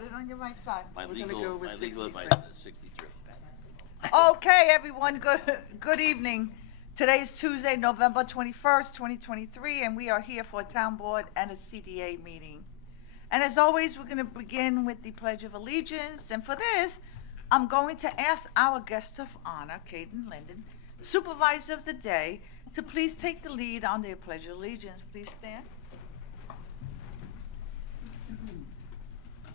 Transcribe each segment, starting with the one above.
Put it on your right side. My We're gonna legal, go with my legal 63. advice is 63. Okay, everyone, good evening. Today is Tuesday, November 21st, 2023, and we are here for a town board and a CDA meeting. And as always, we're going to begin with the Pledge of Allegiance. And for this, I'm going to ask our guest of honor, Caden Linden, Supervisor of the Day, to please take the lead on the Pledge of Allegiance. Please stand.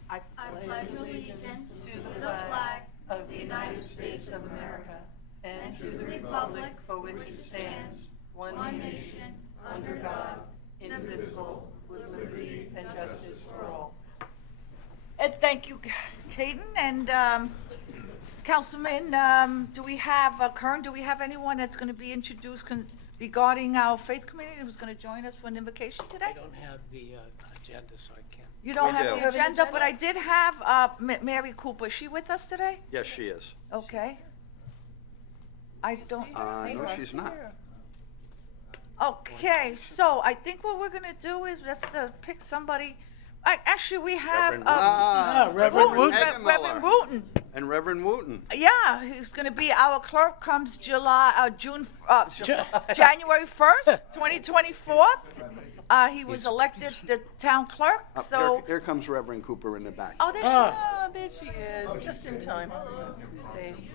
I pledge allegiance to the flag of the United States of America and to the republic for which it stands, one nation, under God, indivisible, with liberty and justice for all. And thank you, Caden. And Councilman, do we have, Kern, do we have anyone that's going to be introduced regarding our faith community who's going to join us for an invocation today? I don't have the agenda, so I can't. You don't We have do. the agenda, but I did have Mary Cooper. Is she with us today? Yes, she is. Okay. I don't. No, she's not. Okay, so I think what we're gonna do is let's pick somebody. Actually, we have Reverend Wooten, Wooten. Reverend Wooten. And Reverend Wooten. Yeah, he's gonna be our clerk. Comes January 1st, 2024. He was elected the town clerk. So. There comes Reverend Cooper in the back. Oh, there she is. Oh, there she is, just in time. Same.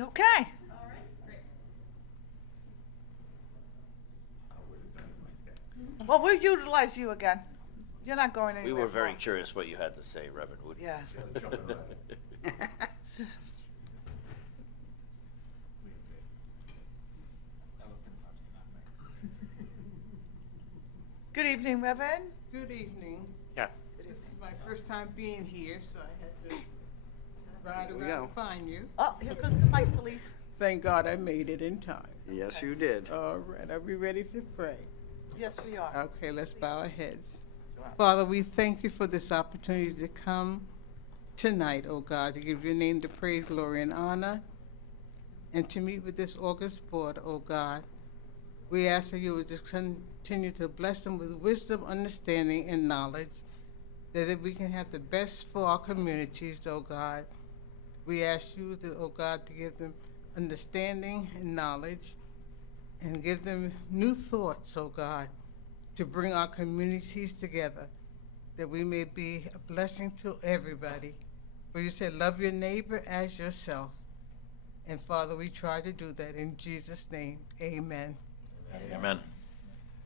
Okay. Well, we'll utilize you again. You're not going We anywhere. were very far. curious what you had to say, Reverend Wood. Yeah. Good evening, Reverend. Good evening. Yeah. This is my first time being here, so I had to ride we around go. and find you. Oh, here comes the mic police. Thank God I made it in time. Yes, you did. All right, are we ready to pray? Yes, we are. Okay, let's bow our heads. Father, we thank you for this opportunity to come tonight, oh God, to give your name the praise, glory, and honor, and to meet with this August board, oh God. We ask that you would just continue to bless them with wisdom, understanding, and knowledge, that we can have the best for our communities, oh God. We ask you, to, oh God, to give them understanding and knowledge, and give them new thoughts, oh God, to bring our communities together, that we may be a blessing to everybody. For you said, love your neighbor as yourself. And Father, we try to do that in Jesus' name. Amen. Amen.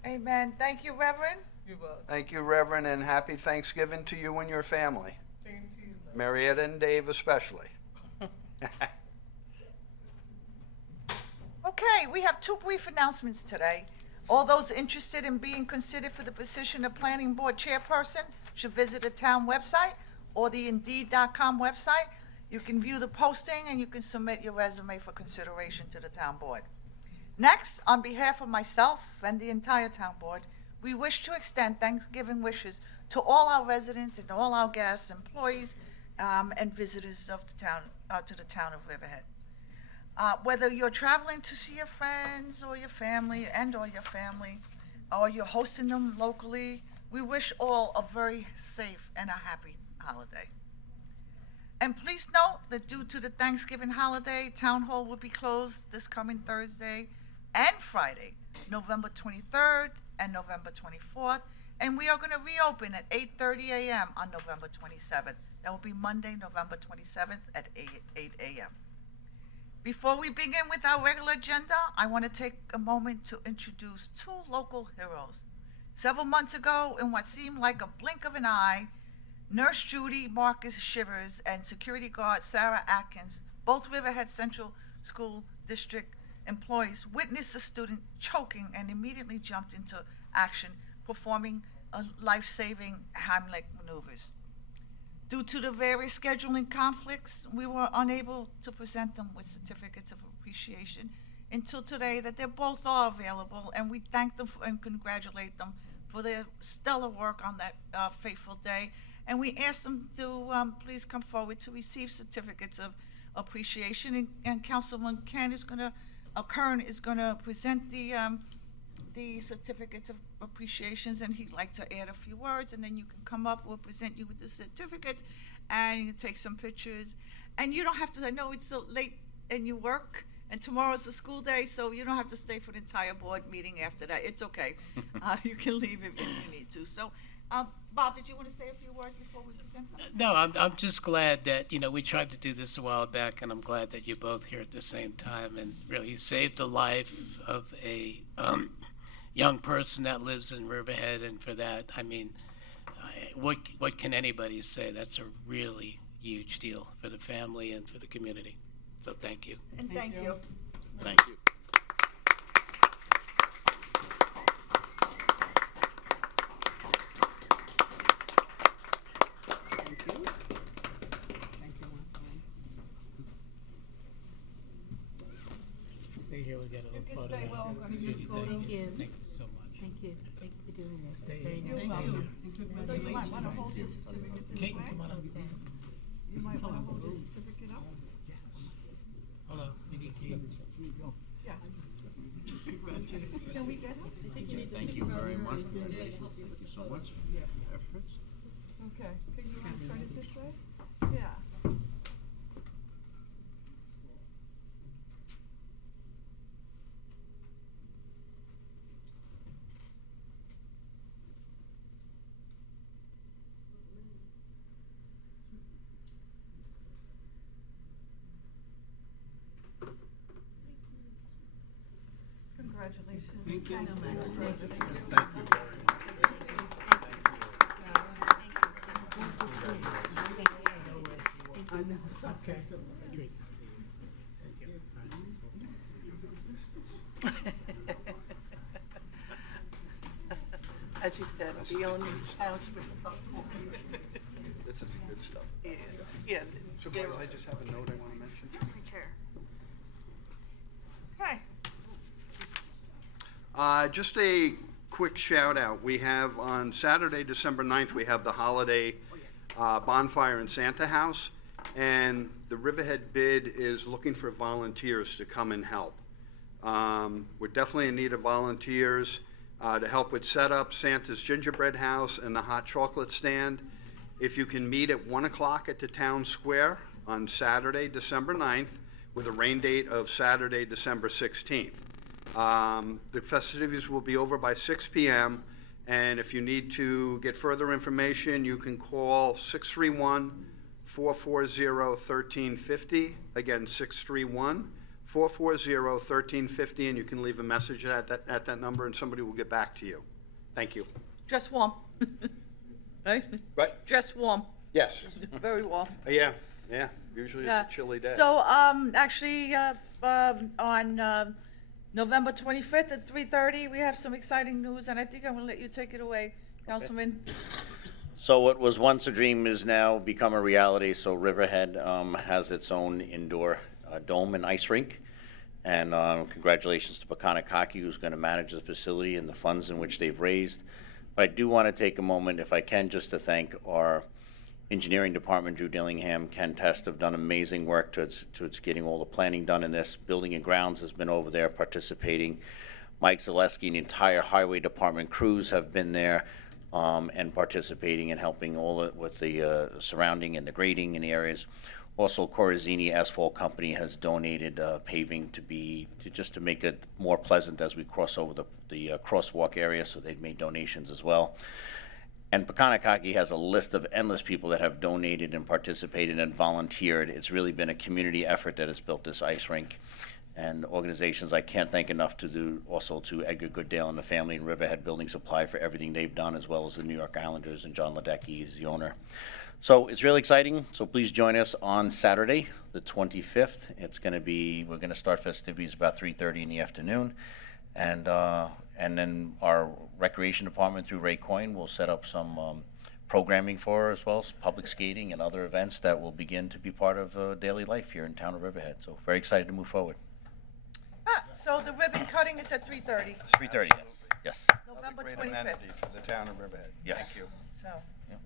Amen. Thank you, Reverend. You're welcome. Thank you, Reverend, and happy Thanksgiving to you and your family. Same to you, love. Marietta and Dave especially. Okay, we have two brief announcements today. All those interested in being considered for the position of Planning Board Chairperson should visit the town website or the Indeed.com website. You can view the posting and you can submit your resume for consideration to the town board. Next, on behalf of myself and the entire town board, we wish to extend Thanksgiving wishes to all our residents and all our guests, employees, and visitors of the town, to the town of Riverhead. Whether you're traveling to see your friends or your family or you're hosting them locally, we wish all a very safe and a happy holiday. And please note that due to the Thanksgiving holiday, Town Hall will be closed this coming Thursday and Friday, November 23rd and November 24th, and we are going to reopen at 8:30 a.m. on November 27th. That will be Monday, November 27th at 8 a.m. Before we begin with our regular agenda, I want to take a moment to introduce two local heroes. Several months ago, in what seemed like a blink of an eye, Nurse Judy Marcus Shivers and security guard Sarah Atkins, both Riverhead Central School District employees, witnessed a student choking and immediately jumped into action, performing life-saving Heimlich maneuvers. Due to the various scheduling conflicts, we were unable to present them with certificates of appreciation until today, that they both are available, and we thank them and congratulate them for their stellar work on that fateful day. And we ask them to please come forward to receive certificates of appreciation. And Councilman Kern is going to present the the certificates of appreciations, and he'd like to add a few words, and then you can come up, we'll present you with the certificates, and you can take some pictures. And you don't have to, I know it's so late and you work, and tomorrow's a school day, so you don't have to stay for the entire board meeting after that. It's okay. You can leave if you need to. So, Bob, did you want to say a few words before we present them? No, I'm just glad that, we tried to do this a while back, and I'm glad that you're both here at the same time, and really saved the life of a young person that lives in Riverhead, and for that, I mean, what can anybody say? That's a really huge deal for the family and for the community. So thank you. And thank you. Thank you. Stay here, we'll get a little can photo. stay well, I'm gonna get a photo. Thank you so much. Thank you. Thank you for doing this. Stay Very here. nice. Thank you. So you might want to hold your certificate this Kate, way. come on up. Okay. You might want to hold your certificate up. Yes. Hello, you need Kate? Yeah. Can we get him? Thank you very much. Thank you so much for your efforts. Okay. Can you turn it this way? Yeah. Congratulations. Thank you. Thank you very much. It's great to see you. Thank you. As you said, the only house with the This is good stuff. Yeah. Supervisor, I just have a note I want to mention. Okay. Just a quick shout out. We have on Saturday, December 9th, we have the holiday bonfire in Santa House. And the Riverhead Bid is looking for volunteers to come and help. We're definitely in need of volunteers to help with setup, Santa's gingerbread house, and the hot chocolate stand. If you can meet at 1 o'clock at the town square on Saturday, December 9th, with a rain date of Saturday, December 16th. The festivities will be over by 6 p.m. And if you need to get further information, you can call 631-440-1350. Again, 631-440-1350, and you can leave a message at that number, and somebody will get back to you. Thank you. Dress warm. Right? Right? Dress warm. Yes. Very warm. Yeah. Usually Yeah. it's a chilly day. So, actually, on November 25th at 3:30, we have some exciting news, and I think I'm going to let you take it away, Councilman. So what was once a dream is now become a reality. So Riverhead has its own indoor dome and ice rink. And congratulations to Peconic Hockey, who's going to manage the facility and the funds in which they've raised. But I do want to take a moment, if I can, just to thank our engineering department. Drew Dillingham, Ken Test have done amazing work towards getting all the planning done in this. Building and Grounds has been over there participating. Mike Zaleski and the entire highway department crews have been there and participating and helping with the surrounding and the grading in the areas. Also, Corazzini Asphalt Company has donated paving to make it more pleasant as we cross over the crosswalk area, so they've made donations as well. And Peconic Hockey has a list of endless people that have donated and participated and volunteered. It's really been a community effort that has built this ice rink. And organizations I can't thank enough to Edgar Goodale and the family in Riverhead Building Supply for everything they've done, as well as the New York Islanders and John Ledecky is the owner. So it's really exciting. So please join us on Saturday, the 25th. We're going to start festivities about 3:30 in the afternoon. And then our recreation department through Ray Coyne will set up some programming for her, as well as public skating and other events that will begin to be part of daily life here in town of Riverhead. So very excited to move forward. So the ribbon cutting is at 3:30, 3:30, yes. November Great 25th. amenity for the town of Riverhead. Yes. Thank you. So, Yeah.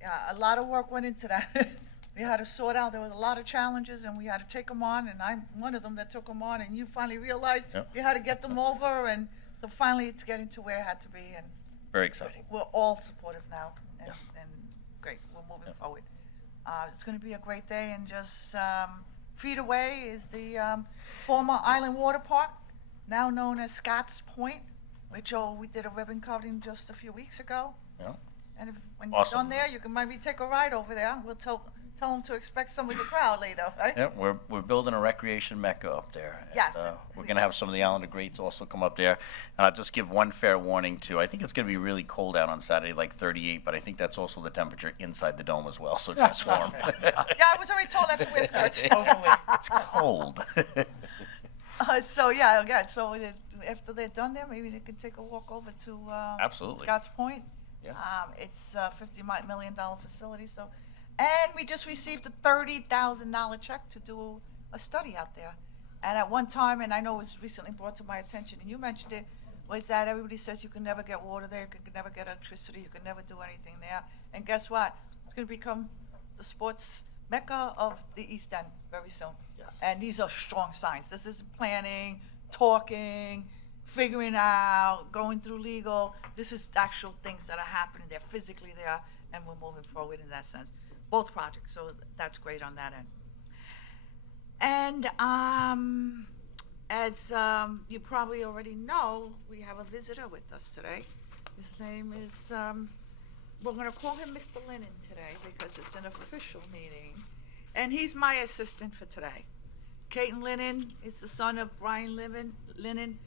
yeah, a lot of work went into that. We had to sort out, there was a lot of challenges, and we had to take them on, and I'm one of them that took them on, and you finally realized Yep. you had to get them over, and So finally, it's getting to where it had to be, and Very exciting. we're all supportive now. And, Yes. and great, we're moving forward. It's going to be a great day, and just feet away is the former Island Water Park, now known as Scotts Point, which we did a ribbon cutting just a few weeks ago. Yeah. And when you're Awesome. done there, you can maybe take a ride over there. We'll tell them to expect some of the crowd later, right? Yeah, we're building a recreation mecca up there. And, Yes. we're going to have some of the Islander greats also come up there. And I'll just give one fair warning too. I think it's going to be really cold out on Saturday, like 38, but I think that's also the temperature inside the dome as well, so dress warm. Yeah, I was already told not to wear skirts. It's cold. So yeah, again, so after they're done there, maybe they can take a walk over to Absolutely. Scotts Point. Yeah. It's a $50 million facility. So, and we just received a $30,000 check to do a study out there. And at one time, and I know it was recently brought to my attention, and you mentioned it, was that everybody says you can never get water there, you can never get electricity, you can never do anything there. And guess what? It's going to become the sports mecca of the East End very soon. Yes. And these are strong signs. This is planning, talking, figuring out, going through legal. This is actual things that are happening. They're physically there, and we're moving forward in that sense. Both projects, so that's great on that end. And as you probably already know, we have a visitor with us today. His name is, we're going to call him Mr. Lennon today because it's an official meeting. And he's my assistant for today. Caton Lennon is the son of Brian Lennon,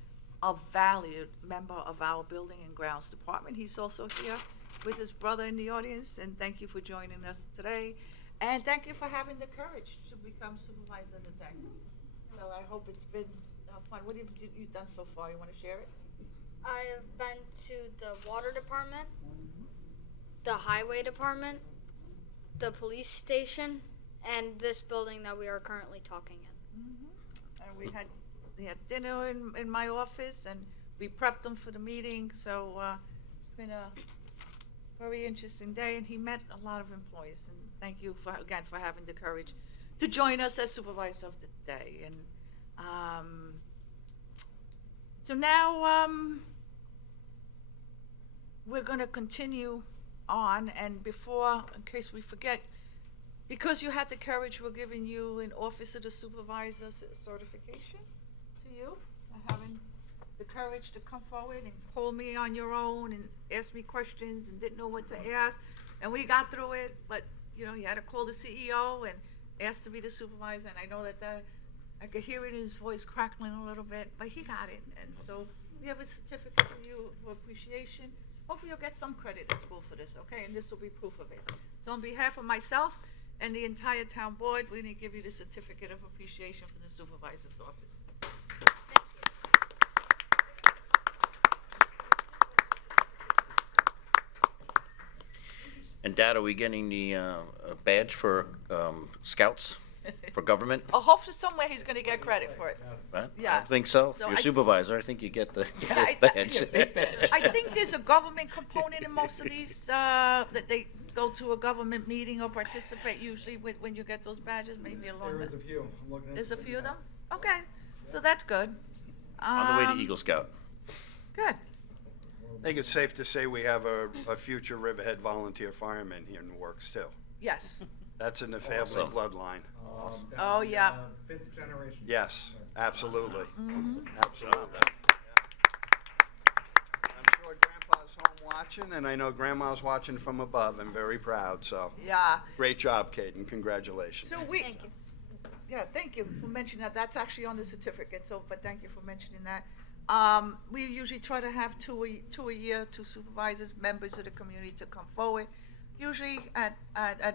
a valued member of our Building and Grounds Department. He's also here with his brother in the audience, and thank you for joining us today. And thank you for having the courage to become supervisor today. So I hope it's been fun. What have you done so far? You want to share it? I have been to the water department, the highway department, the police station, and this building that we are currently talking in. And we had dinner in my office, and we prepped him for the meeting. So it's been a very interesting day, and he met a lot of employees. And thank you again for having the courage to join us as supervisor of the day. And so now we're going to continue on. And before, in case we forget, because you had the courage, we're giving you an Office of the Supervisor certification to you for having the courage to come forward and call me on your own and ask me questions and didn't know what to ask. And we got through it, but you know, you had to call the CEO and ask to be the supervisor. And I know that I could hear it in his voice crackling a little bit, but he got it. And so we have a certificate for you for appreciation. Hopefully you'll get some credit at school for this, okay? And this will be proof of it. So on behalf of myself and the entire town board, we're going to give you the certificate of appreciation from the supervisor's office. And Dad, are we getting the badge for scouts for government? Oh, hopefully somewhere he's going to get credit for it. Right? Yeah. I think so. So If you're I- supervisor, I think you get the I- badge. I think there's a government component in most of these, that they go to a government meeting or participate usually when you get those badges, maybe along There is the. a few. I'm looking There's a into few of them? yes. Okay, so that's good. On the way to Eagle Scout. Good. I think it's safe to say we have a future Riverhead volunteer fireman here in the works too. Yes. That's in the family Awesome. bloodline. That Oh, would be, yeah. Fifth generation. Yes, absolutely. Mm-hmm. Absolutely. I'm sure Grandpa's home watching, and I know Grandma's watching from above and very proud, so Yeah. great job, Kate, and congratulations. So Thank you. Yeah, thank you for mentioning that. That's actually on the certificate, so, but thank you for mentioning that. We usually try to have two a year, two supervisors, members of the community to come forward. Usually at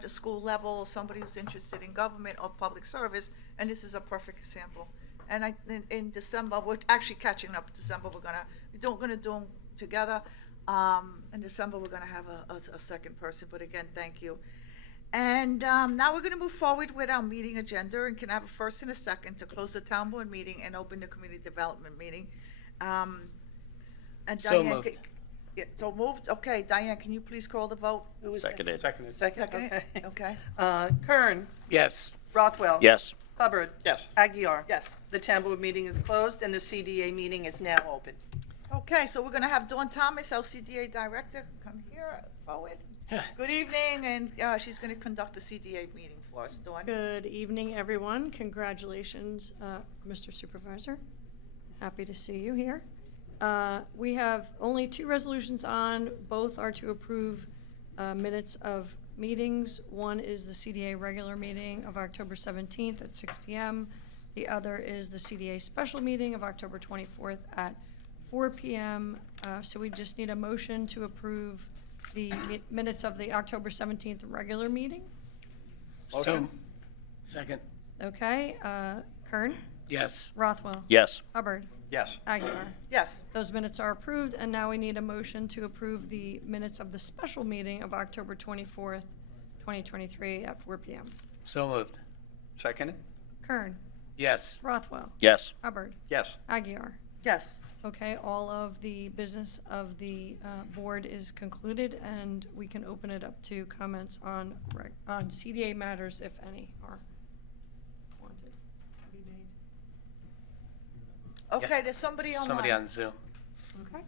the school level, somebody who's interested in government or public service, and this is a perfect example. And in December, we're actually catching up. December, we're gonna do them together. In December, we're gonna have a second person, but again, thank you. And now we're gonna move forward with our meeting agenda and can have a first and a second to close the town board meeting and open the community development meeting. And So Diane, moved. yeah, so moved, okay, Diane, can you please call the vote? Seconded. Second, Second, okay. okay, Kern, Yes. Rothwell. Yes. Hubbard. Yes. Aguirre. yes. The town board meeting is closed and the CDA meeting is now open. Okay, so we're gonna have Dawn Thomas, LCDA Director, come here, forward. Good evening, and she's gonna conduct the CDA meeting for us. Dawn? Good evening, everyone. Congratulations, Mr. Supervisor. Happy to see you here. We have only 2 resolutions on. Both are to approve minutes of meetings. One is the CDA regular meeting of October 17th at 6 p.m. The other is the CDA special meeting of October 24th at 4 p.m. So we just need a motion to approve the minutes of the October 17th regular meeting. So, second. Okay, Kern, Yes. Rothwell, Yes. Hubbard, Yes. Aguilar. Yes. Those minutes are approved, and now we need a motion to approve the minutes of the special meeting of October 24th, 2023 at 4 p.m. So moved. Second? Kern, Yes. Rothwell, Yes. Hubbard, Yes. Aguilar. Yes. Okay, all of the business of the board is concluded, and we can open it up to comments on CDA matters, if any, are wanted to be made. Okay, there's somebody online. Somebody on Zoom. Okay.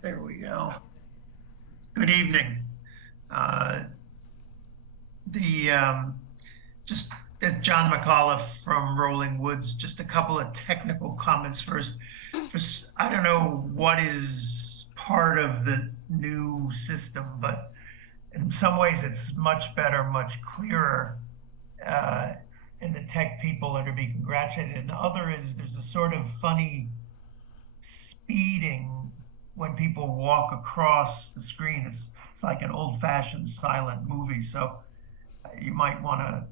There we go. Good evening. Just John McAuliffe from Rolling Woods, just a couple of technical comments first. I don't know what is part of the new system, but in some ways it's much better, much clearer, and the tech people are to be congratulated. And the other is there's a sort of funny speeding when people walk across the screen. It's like an old-fashioned silent movie, so you might want to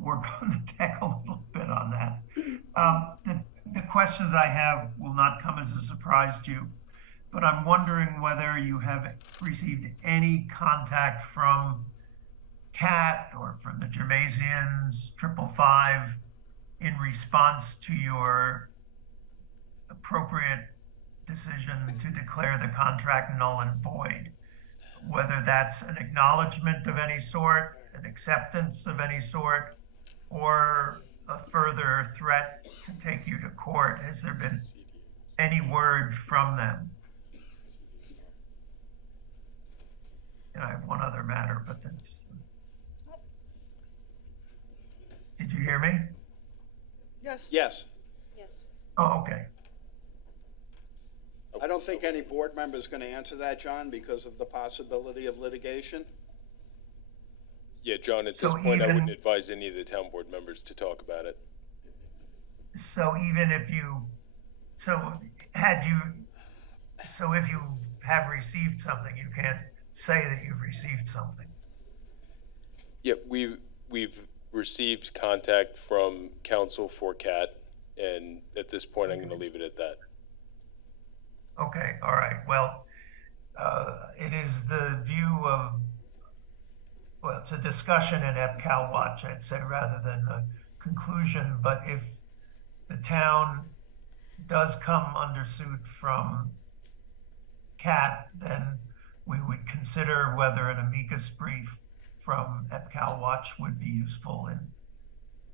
work on the tech a little bit on that. The questions I have will not come as a surprise to you, but I'm wondering whether you have received any contact from CAT or from the Germaisians, 555, in response to your appropriate decision to declare the contract null and void, whether that's an acknowledgement of any sort, an acceptance of any sort, or a further threat to take you to court. Has there been any word from them? And I have one other matter, but that's... Did you hear me? Yes. Yes. Oh, okay. I don't think any board member is going to answer that, John, because of the possibility of litigation. Yeah, John, at this So point, I even- wouldn't advise any of the town board members to talk about it. So even if you, if you have received something, you can't say that you've received something. Yeah, we've received contact from counsel for CAT, and at this point, I'm going to leave it at that. Okay, all right. Well, it is the view of, well, it's a discussion in EPCAL Watch, I'd say, rather than a conclusion. But if the town does come under suit from CAT, then we would consider whether an amicus brief from EPCAL Watch would be useful in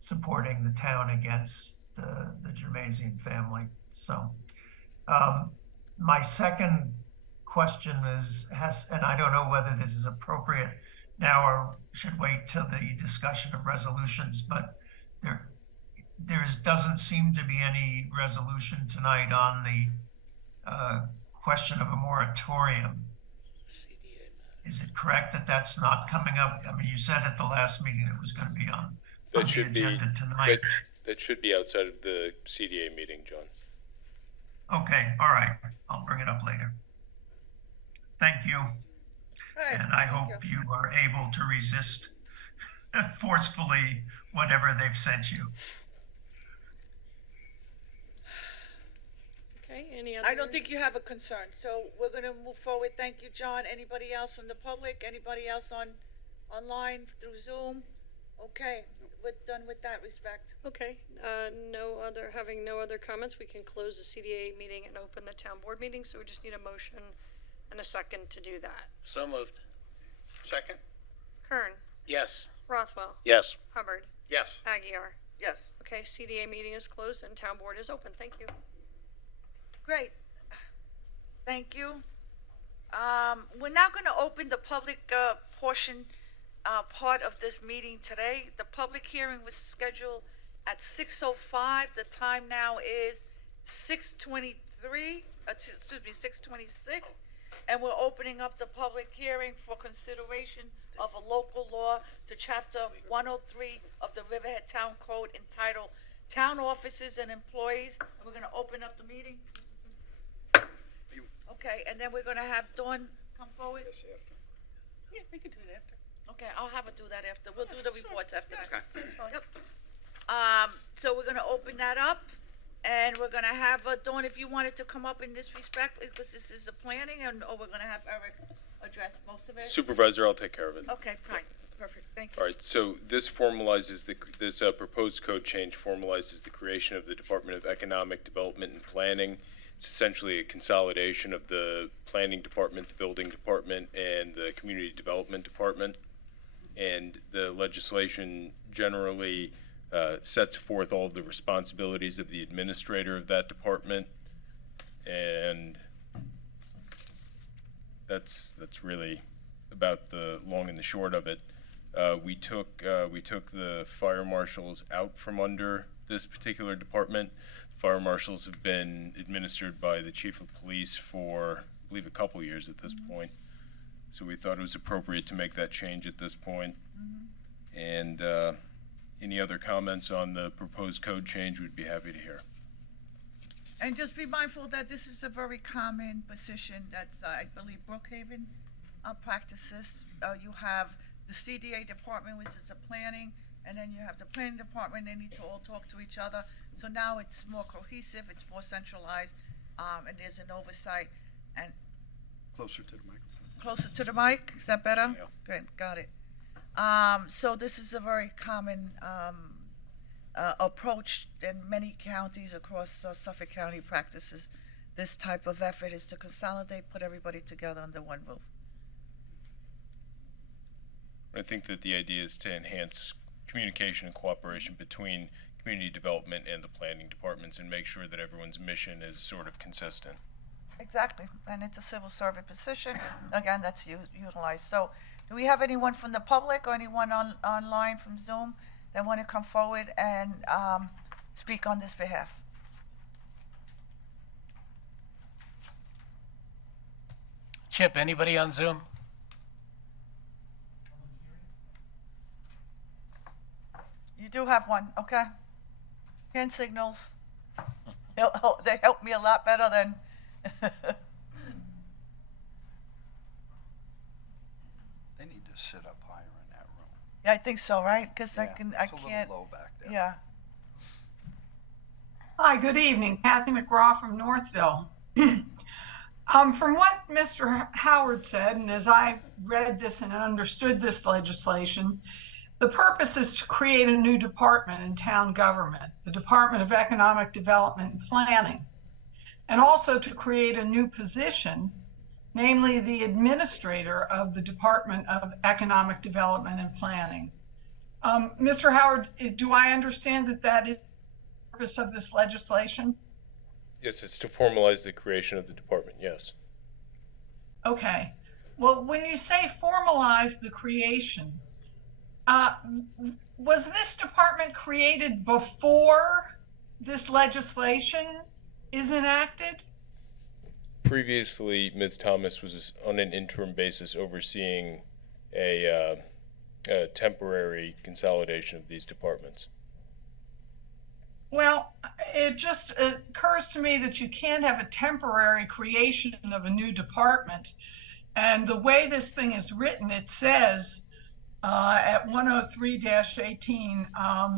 supporting the town against the Germaisian family. So, my second question and I don't know whether this is appropriate now or should wait till the discussion of resolutions, but there doesn't seem to be any resolution tonight on the question of a moratorium. Is it correct that that's not coming up? I mean, you said at the last meeting it was going to be on the agenda tonight. That should be outside of the CDA meeting, John. Okay, all right. I'll bring it up later. Thank you. And I hope you are able to resist forcefully whatever they've sent you. Okay, Any other? I don't think you have a concern, so we're gonna move forward. Thank you, John. Anybody else from the public? Anybody else online through Zoom? Okay, we're done with that respect. Okay, having no other comments, we can close the CDA meeting and open the town board meeting, so we just need a motion and a second to do that. So moved. Second? Kern, Yes. Rothwell, Yes. Hubbard, Yes. Aguirre. Yes. Okay, CDA meeting is closed and town board is open. Thank you. Great. Thank you. We're now gonna open the public, portion, part of this meeting today. The public hearing was scheduled at 6:05. The time now is 6:23, 6:26. And we're opening up the public hearing for consideration of a local law to chapter 103 of the Riverhead Town Code entitled Town Offices and Employees. And we're gonna open up the meeting. Okay, and then we're gonna have Dawn come forward. Yeah, we can do it after. Okay, I'll have her do that after. We'll do the reports after that. Yep. So we're gonna open that up, and we're gonna have, Dawn, if you wanted to come up in this respect, because this is a planning, or we're gonna have Eric address most of it? Supervisor, I'll take care of it. Okay, fine, perfect, thank you. All right, so this formalizes this proposed code change formalizes the creation of the Department of Economic Development and Planning. It's essentially a consolidation of the Planning Department, the Building Department, and the Community Development Department. And the legislation generally sets forth all of the responsibilities of the administrator of that department, and that's really about the long and the short of it. We took the fire marshals out from under this particular department. Fire marshals have been administered by the chief of police for, I believe, a couple years at this point. So we thought it was appropriate to make that change at this point. And any other comments on the proposed code change, we'd be happy to hear. And just be mindful that this is a very common position that I believe Brookhaven practices. You have the CDA department, which is the planning, and then you have the planning department. They need to all talk to each other. So now it's more cohesive, it's more centralized, and there's an oversight. And Closer to the microphone. closer to the mic, is that better? Yeah. Good, got it. So this is a very common approach in many counties across Suffolk County practices. This type of effort is to consolidate, put everybody together under one roof. I think that the idea is to enhance communication and cooperation between community development and the planning departments and make sure that everyone's mission is sort of consistent. Exactly, and it's a civil servant position, again, that's utilized. So, do we have anyone from the public or anyone online from Zoom that want to come forward and speak on this behalf? Chip, anybody on Zoom? You do have one, okay? Hand signals. They help me a lot better than. They need to sit up higher in that room. Yeah, I think so, right? Because I Yeah, can't. it's a little low back there. Yeah. Hi, good evening. Kathy McGraw from Northville. From what Mr. Howard said, and as I read this and understood this legislation, the purpose is to create a new department in town government, the Department of Economic Development and Planning, and also to create a new position, namely the administrator of the Department of Economic Development and Planning. Mr. Howard, do I understand that that is the purpose of this legislation? Yes, it's to formalize the creation of the department, yes. Okay. Well, when you say formalize the creation, was this department created before this legislation is enacted? Previously, Ms. Thomas was on an interim basis overseeing a temporary consolidation of these departments. Well, it just occurs to me that you can't have a temporary creation of a new department. And the way this thing is written, it says at 103-18,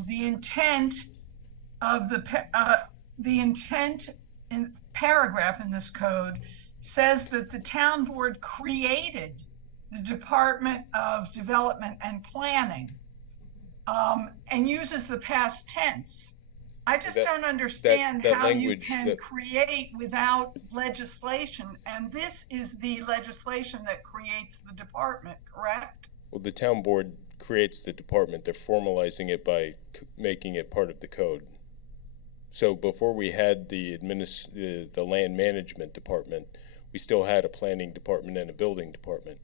the intent paragraph in this code says that the town board created the Department of Development and Planning, and uses the past tense. I just don't understand that how you language can that- create without legislation, and this is the legislation that creates the department, correct? Well, the town board creates the department. They're formalizing it by making it part of the code. So before we had the land management department, we still had a planning department and a building department.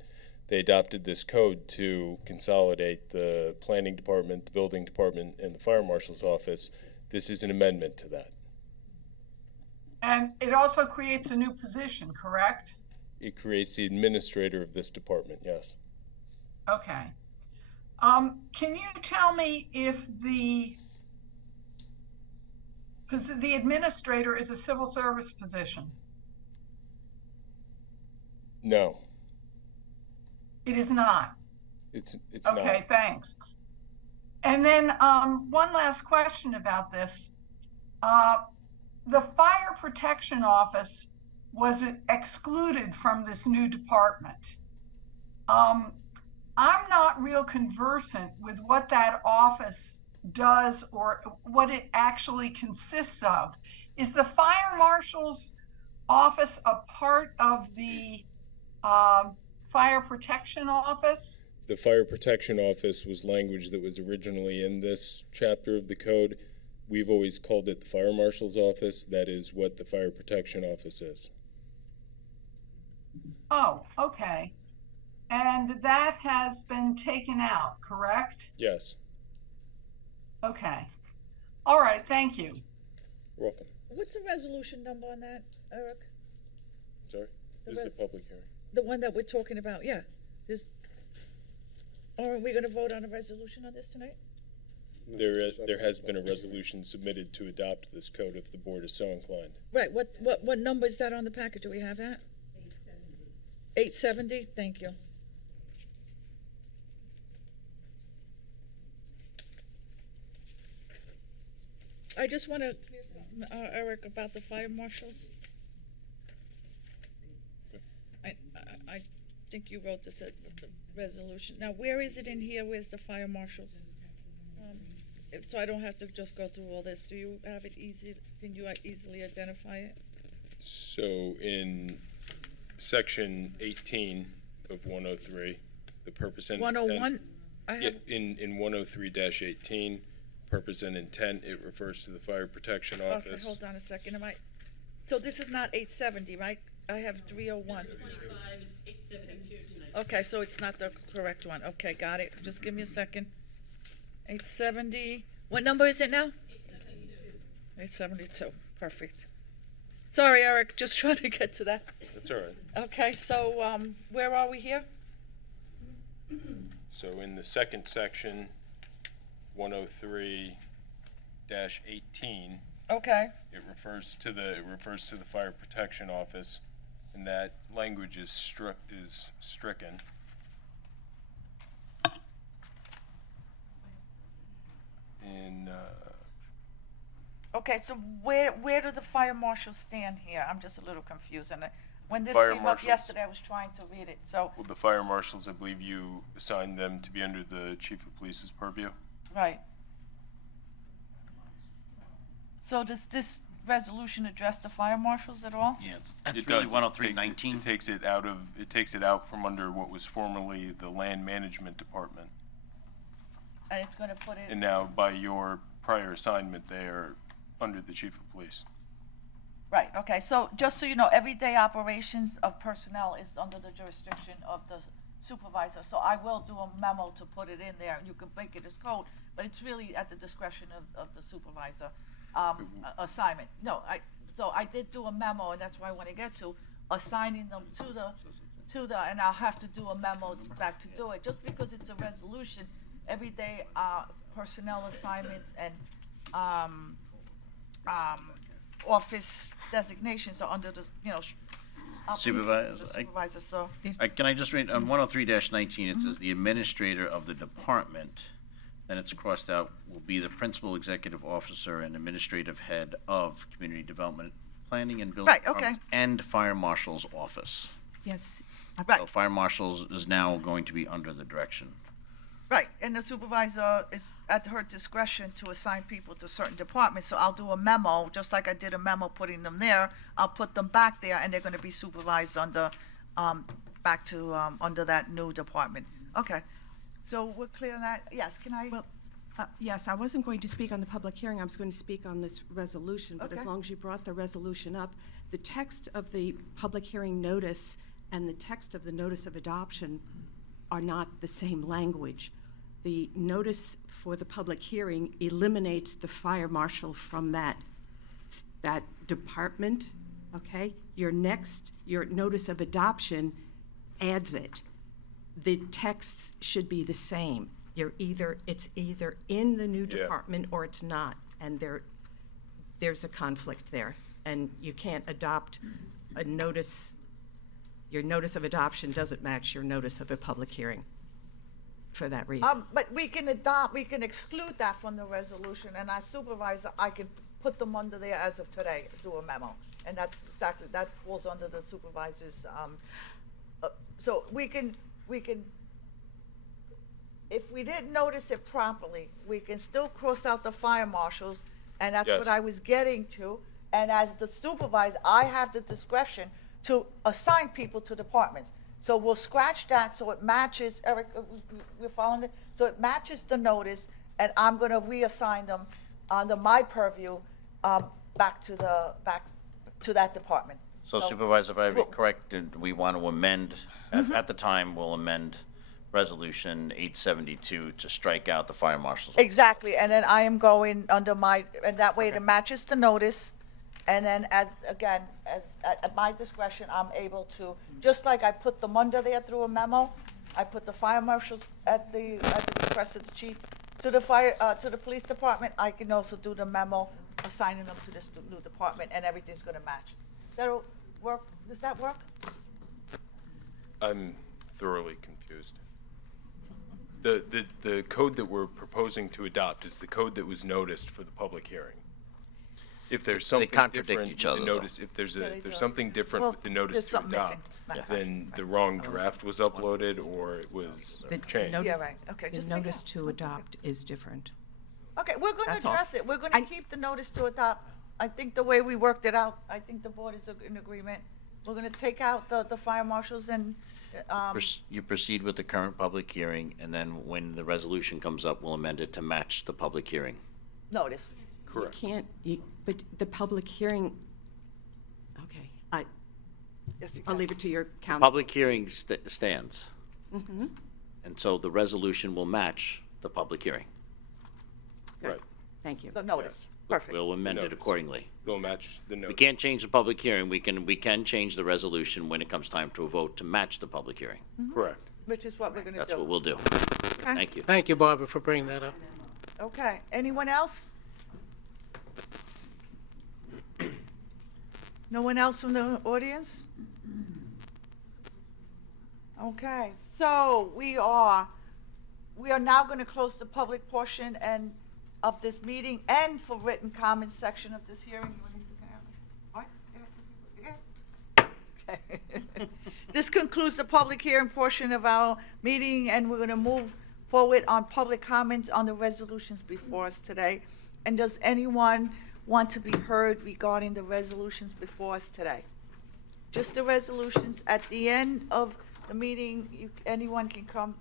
They adopted this code to consolidate the planning department, the building department, and the fire marshal's office. This is an amendment to that. And it also creates a new position, correct? It creates the administrator of this department, yes. Okay. Can you tell me if because the administrator is a civil service position? No, It is not. it's Okay, not. thanks. And then one last question about this. The fire protection office was excluded from this new department. I'm not real conversant with what that office does or what it actually consists of. Is the fire marshal's office a part of the fire protection office? The fire protection office was language that was originally in this chapter of the code. We've always called it the fire marshal's office. That is what the fire protection office is. Oh, okay. And that has been taken out, correct? Yes, Okay. All right, thank you. you're welcome. What's the resolution number on that, Eric? Sorry, this is a public hearing. The one that we're talking about, yeah. Aren't we gonna vote on a resolution on this tonight? There has been a resolution submitted to adopt this code if the board is so inclined. Right, what number is that on the packet? Do we have that? 870, thank you. I just want to, Eric, about the fire marshals. I think you wrote this resolution. Now, where is it in here? Where's the fire marshals? So I don't have to just go through all this. Do you have it easy? Can you easily identify it? So in section 18 of 103, the purpose and intent. 101? I have, In 103-18, purpose and intent, it refers to the fire protection okay, office. hold on a second. So this is not 870, right? I have 301. It's 872 tonight. Okay, so it's not the correct one. Okay, got it. Just give me a second. 870. What number is it now? 872. Perfect. Sorry, Eric. Just trying to get to that. That's all right. Okay, so where are we here? So in the second section, 103-18, Okay. it refers to the fire protection office, and that language is stricken. In Okay, so where do the fire marshals stand here? I'm just a little confused. And when this Fire came up marshals. yesterday, I was trying to read it. So, well, the fire marshals, I believe you assigned them to be under the chief of police's purview. right. So does this resolution address the fire marshals at all? Yeah, it's It really does. 103-19. It takes it out from under what was formerly the land management department. And it's going to put it. And now, by your prior assignment, they are under the chief of police. Right, okay, so just so you know, everyday operations of personnel is under the jurisdiction of the supervisor. So I will do a memo to put it in there, and you can make it as code, but it's really at the discretion of the supervisor assignment. No, so I did do a memo, and that's where I want to get to, assigning them to the, and I'll have to do a memo back to do it, just because it's a resolution, everyday personnel assignments and office designations are under the, supervisor, so. Can I just read, on 103-19, it says, "The administrator of the department," then it's crossed out, "will be the principal executive officer and administrative head of community development Planning and Building Right, okay. Departments and Fire Marshal's office. Yes. Right. So Fire Marshals is now going to be under the direction. Right, and the supervisor is at her discretion to assign people to certain departments, so I'll do a memo, just like I did a memo putting them there, I'll put them back there, and they're gonna be supervised under, back to, under that new department. Okay, so we're clear on that, yes, can I? Well, yes, I wasn't going to speak on the public hearing, I was going to speak on this resolution, but Okay. as long as you brought the resolution up, the text of the public hearing notice and the text of the notice of adoption are not the same language. The notice for the public hearing eliminates the fire marshal from that department, okay? Your notice of adoption adds it. The texts should be the same. It's either in the new Yeah. department or it's not, and there's a conflict there. And you can't adopt a notice, your notice of adoption doesn't match your notice of a public hearing for that reason. But we can exclude that from the resolution, and our supervisor, I can put them under there as of today, do a memo. And that's exactly, that falls under the supervisor's, so we can, if we didn't notice it properly, we can still cross out the fire marshals, and that's Yes. what I was getting to. And as the supervisor, I have the discretion to assign people to departments. So we'll scratch that so it matches, Eric, we're following it? So it matches the notice, and I'm gonna reassign them under my purview, back to that department. So Supervisor, if I be correct, we want to amend, at the time, we'll amend Resolution 872 to strike out the Fire Marshal's. Exactly, and then I am going under my, and that way it matches the notice, and then at my discretion, I'm able to, just like I put them under there through a memo, I put the fire marshals at the request of the chief, to the police department, I can also do the memo assigning them to this new department, and everything's gonna match. That'll work, does that work? I'm thoroughly confused. The code that we're proposing to adopt is the code that was noticed for the public hearing. If there's something contradict different each with other, the though. notice, if there's Yeah, they do. something different Well, with the notice there's to something missing. adopt, Yeah. then the wrong draft was uploaded or it was The changed. notice- Yeah, right, okay, The just take it notice out. to adopt is different. Okay, we're gonna That's all. address it, we're gonna keep the notice to adopt. I think the way we worked it out, I think the board is in agreement. We're gonna take out the fire marshals and, You proceed with the current public hearing, and then when the resolution comes up, we'll amend it to match the public hearing. notice. Correct. You can't, but the public hearing, okay, Yes, you I'll can. leave it to your counsel. Public hearing stands, Mhm. and so the resolution will match the public hearing. Right. Thank you. The notice, perfect. We'll amend it notice. accordingly. We'll match the We notice. can't change the public hearing, we can change the resolution when it comes time to a vote to match the public hearing. Correct. Which is what we're gonna do. That's what we'll do. Okay. Thank you. Thank you, Barbara, for bringing that up. Okay, anyone else? No one else from the audience? Okay, so we are now gonna close the public portion of this meeting and for written comment section of this hearing. You wanna do the camera? What? Okay. This concludes the public hearing portion of our meeting, and we're gonna move forward on public comments on the resolutions before us today. And does anyone want to be heard regarding the resolutions before us today? Just the resolutions. At the end of the meeting, anyone can come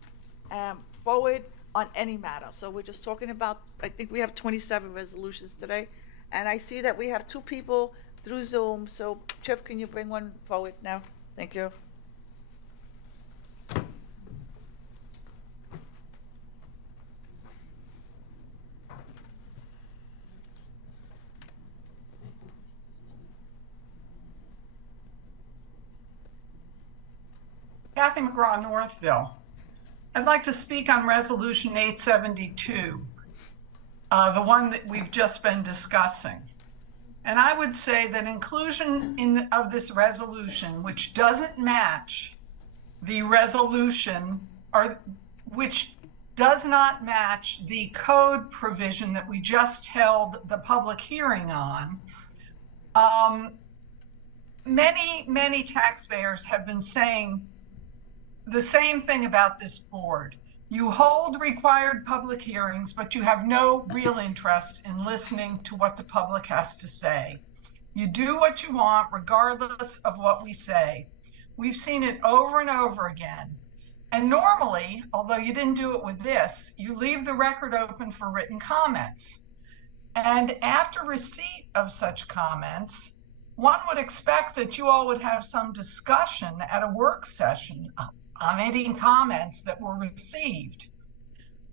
forward on any matter. So we're just talking about, I think we have 27 resolutions today. And I see that we have 2 people through Zoom. So Chip, can you bring one forward now? Thank you. Kathy McGraw, Northville. I'd like to speak on Resolution 872, the one that we've just been discussing. And I would say that inclusion of this resolution, which doesn't match the resolution, or which does not match the code provision that we just held the public hearing on, many taxpayers have been saying the same thing about this board. You hold required public hearings, but you have no real interest in listening to what the public has to say. You do what you want, regardless of what we say. We've seen it over and over again. And normally, although you didn't do it with this, you leave the record open for written comments. And after receipt of such comments, one would expect that you all would have some discussion at a work session on any comments that were received.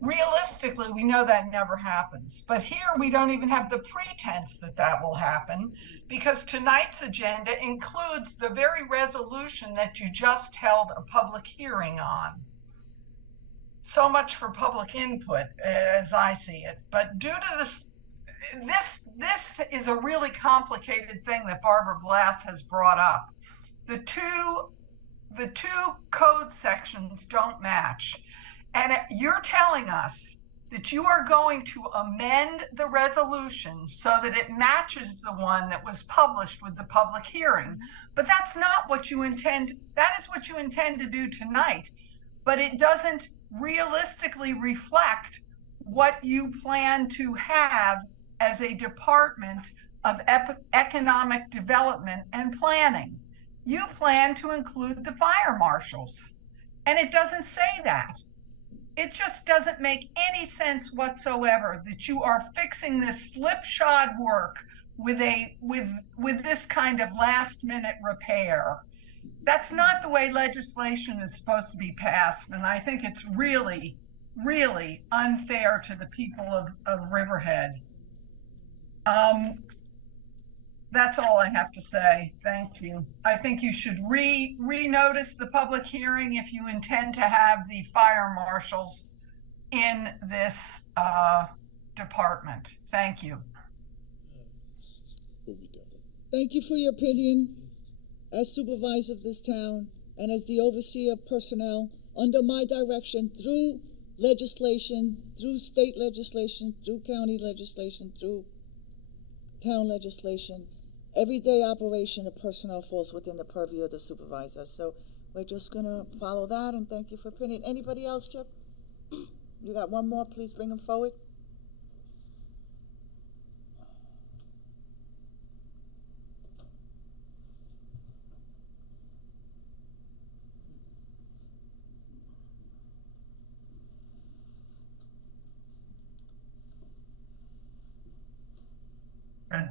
Realistically, we know that never happens. But here we don't even have the pretense that that will happen, because tonight's agenda includes the very resolution that you just held a public hearing on. So much for public input, as I see it. But due to this is a really complicated thing that Barbara Glass has brought up. The two code sections don't match. And you're telling us that you are going to amend the resolution so that it matches the one that was published with the public hearing. But that's not what you intend. That is what you intend to do tonight. But it doesn't realistically reflect what you plan to have as a Department of Economic Development and Planning. You plan to include the fire marshals. And it doesn't say that. It just doesn't make any sense whatsoever that you are fixing this slipshod work with this kind of last-minute repair. That's not the way legislation is supposed to be passed, and I think it's really, really unfair to the people of Riverhead. That's all I have to say. Thank you. I think you should re-notice the public hearing if you intend to have the fire marshals in this department. Thank you. Thank you for your opinion. As supervisor of this town and as the overseer of personnel, under my direction, through legislation, through state legislation, through county legislation, through town legislation, everyday operation of personnel falls within the purview of the supervisor. So we're just going to follow that, and thank you for opinion. Anybody else, Chip? You got one more? Please bring them forward.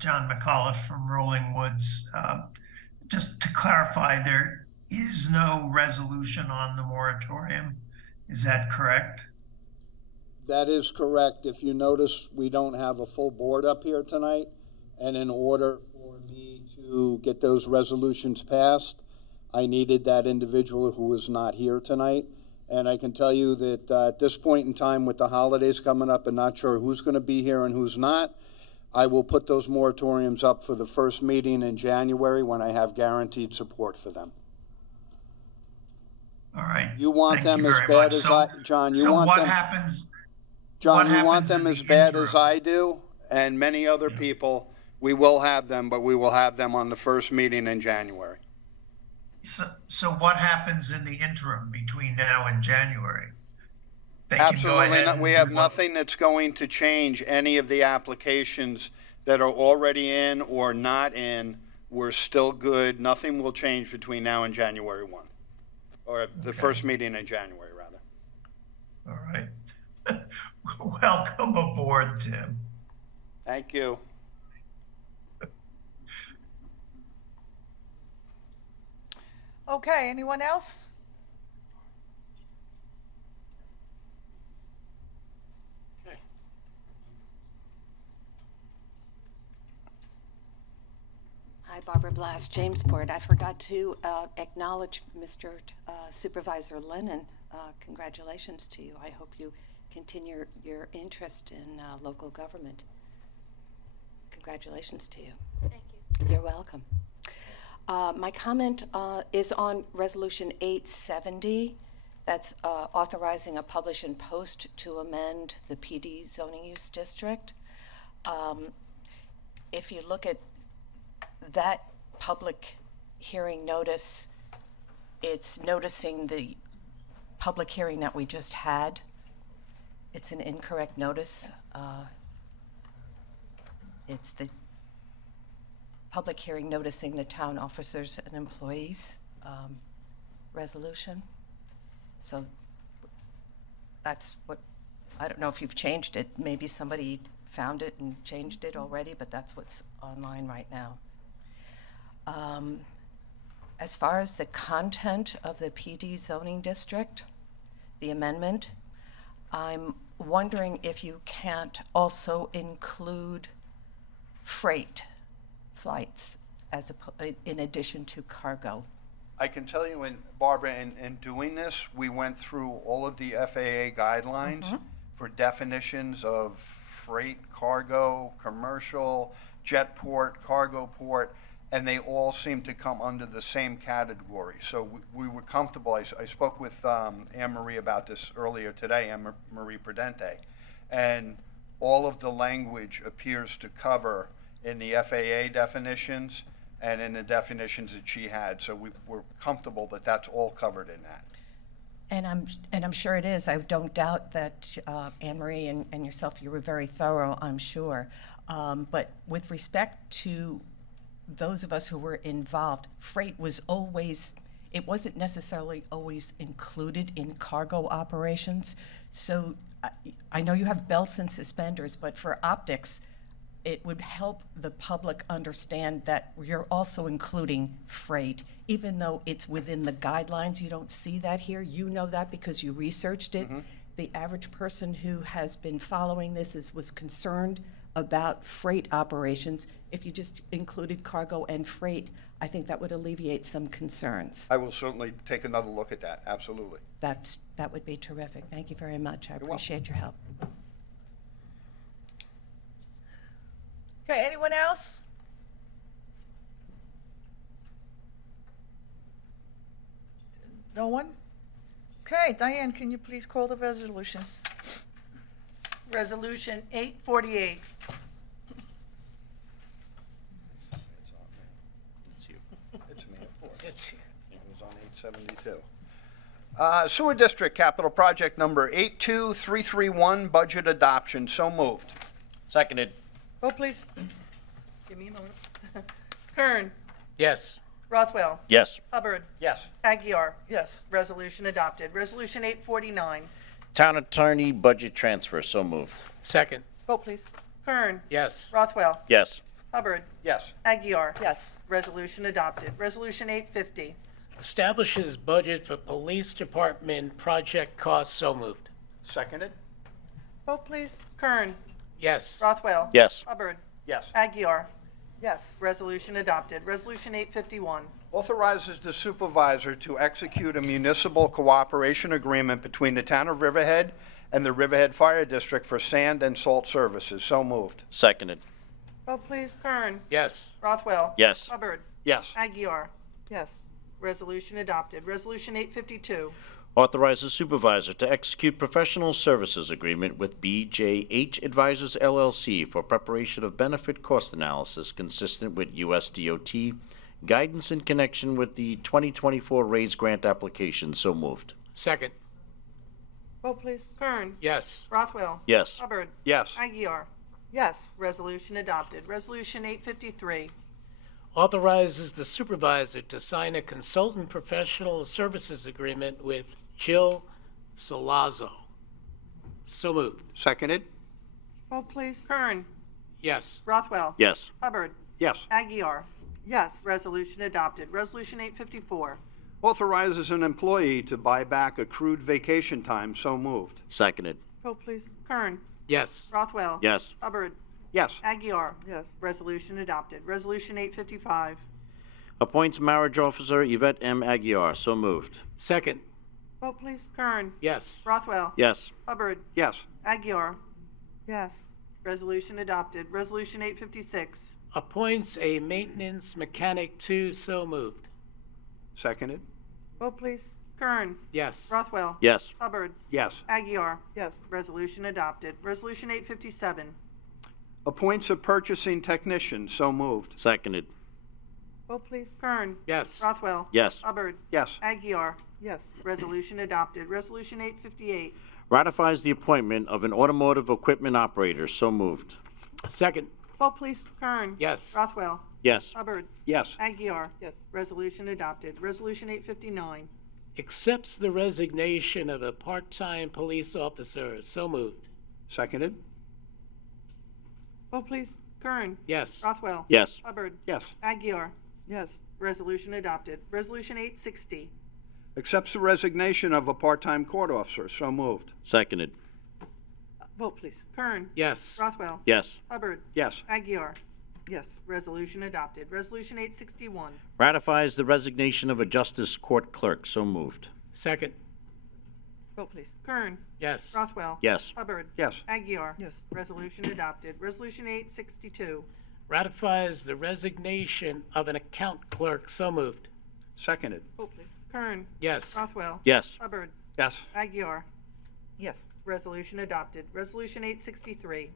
John McAuliffe from Rolling Woods. Just to clarify, there is no resolution on the moratorium. Is that correct? That is correct. If you notice, we don't have a full board up here tonight. And in order for me to get those resolutions passed, I needed that individual who was not here tonight. And I can tell you that at this point in time, with the holidays coming up and not sure who's going to be here and who's not, I will put those moratoriums up for the first meeting in January when I have guaranteed support for them. All right. You want Thank them you as very bad much. as John, you so want what them. Happens, John, what you want happens them in as the bad interim? as I do and many other people. We will have them, but we will have them on the first meeting in January. So what happens in the interim between now and January? They Absolutely can go ahead not. and We do have what- nothing that's going to change any of the applications that are already in or not in. We're still good. Nothing will change between now and January 1, or the first meeting in January, rather. All right. Welcome aboard, Tim. Thank you. Okay, anyone else? Hi, Barbara Blast, Jamesport. I forgot to acknowledge Mr. Supervisor Lennon. Congratulations to you. I hope you continue your interest in local government. Congratulations to you. Thank you. You're welcome. My comment is on Resolution 870. That's authorizing a publish and post to amend the PD zoning use district. If you look at that public hearing notice, it's noticing the public hearing that we just had. It's an incorrect notice. It's the public hearing noticing the town officers and employees resolution. So that's what, I don't know if you've changed it. Maybe somebody found it and changed it already, but that's what's online right now. As far as the content of the PD zoning district, the amendment, I'm wondering if you can't also include freight flights as in addition to cargo. I can tell you, Barbara, in doing this, we went through all of the FAA guidelines for definitions of freight, cargo, commercial, jet port, cargo port, and they all seem to come under the same category. So we were comfortable. I spoke with Anne Marie about this earlier today, Anne Marie Prudente, and all of the language appears to cover in the FAA definitions and in the definitions that she had. So we're comfortable that that's all covered in that. And I'm sure it is. I don't doubt that Anne Marie and yourself, you were very thorough, I'm sure. But with respect to those of us who were involved, freight was always, it wasn't necessarily always included in cargo operations. So I know you have belts and suspenders, but for optics, it would help the public understand that you're also including freight, even though it's within the guidelines. You don't see that here. You know that because you researched it. The average person who has been following this was concerned about freight operations. If you just included cargo and freight, I think that would alleviate some concerns. I will certainly take another look at that, absolutely. That would be terrific. Thank you very much. I appreciate your help. Okay, anyone else? No one? Okay, Diane, can you please call the resolutions? Resolution 848. It's me, of course. It was on 872. Sewer District Capital Project number 82331, budget adoption. So moved. Seconded. Vote, please. Give me a moment. Kern. Yes. Rothwell. Yes. Hubbard. Yes. Aguirre. Yes. Resolution adopted. Resolution 849. Town attorney budget transfer. So moved. Second. Vote, please. Kern. Yes. Rothwell. Yes. Hubbard. Yes. Aguirre. Yes. Resolution adopted. Resolution 850. Establishes budget for police department project costs. So moved. Seconded. Vote, please. Kern. Yes. Rothwell. Yes. Hubbard. Yes. Aguirre. Yes. Resolution adopted. Resolution 851. Authorizes the supervisor to execute a municipal cooperation agreement between the town of Riverhead and the Riverhead Fire District for sand and salt services. So moved. Seconded. Vote, please. Kern. Yes. Rothwell. Yes. Hubbard. Yes. Aguirre. Yes. Resolution adopted. Resolution 852. Authorizes supervisor to execute professional services agreement with BJH Advisors LLC for preparation of benefit cost analysis consistent with US DOT guidance in connection with the 2024 RAISE grant application. So moved. Second. Vote, please. Kern. Yes. Rothwell. Yes. Hubbard. Yes. Aguirre. Yes. Resolution adopted. Resolution 853. Authorizes the supervisor to sign a consultant professional services agreement with Jill Solazzo. So moved. Seconded. Vote, please. Kern. Yes. Rothwell. Yes. Hubbard. Yes. Aguirre. Yes. Resolution adopted. Resolution 854. Authorizes an employee to buy back accrued vacation time. So moved. Seconded. Vote, please. Kern. Yes. Rothwell. Yes. Hubbard. Yes. Aguirre. Yes. Resolution adopted. Resolution 855. Appoints marriage officer Yvette M. Aguiar. So moved. Second. Vote, please. Kern. Yes. Rothwell. Yes. Hubbard. Yes. Aguirre. Yes. Resolution adopted. Resolution 856. Appoints a maintenance mechanic 2. So moved. Seconded. Vote, please. Kern. Yes. Rothwell. Yes. Hubbard. Yes. Aguirre. Yes. Resolution adopted. Resolution 857. Appoints a purchasing technician. So moved. Seconded. Vote please. Kern. Yes. Rothwell. Yes. Hubbard. Yes. Aguirre. Yes. Resolution adopted. Resolution 858. Ratifies the appointment of an automotive equipment operator. So moved. Second. Vote please. Kern. Yes. Rothwell. Yes. Hubbard. Yes. Aguirre. Yes. Resolution adopted. Resolution 859. Accepts the resignation of a part-time police officer. So moved. Seconded. Vote please. Kern. Yes. Rothwell. Yes. Hubbard. Yes. Aguirre. Yes. Resolution adopted. Resolution 860. Accepts the resignation of a part-time court officer. So moved. Seconded. Vote please. Kern. Yes. Rothwell. Yes. Hubbard. Yes. Aguirre. Yes. Resolution adopted. Resolution 861. Ratifies the resignation of a justice court clerk. So moved. Second. Vote please. Kern. Yes. Rothwell. Yes. Hubbard. Yes. Aguirre. Yes. Resolution adopted. Resolution 862. Ratifies the resignation of an account clerk. So moved. Seconded. Vote please. Kern. Yes. Rothwell. Yes. Hubbard. Yes. Aguirre. Yes. Resolution adopted. Resolution 863.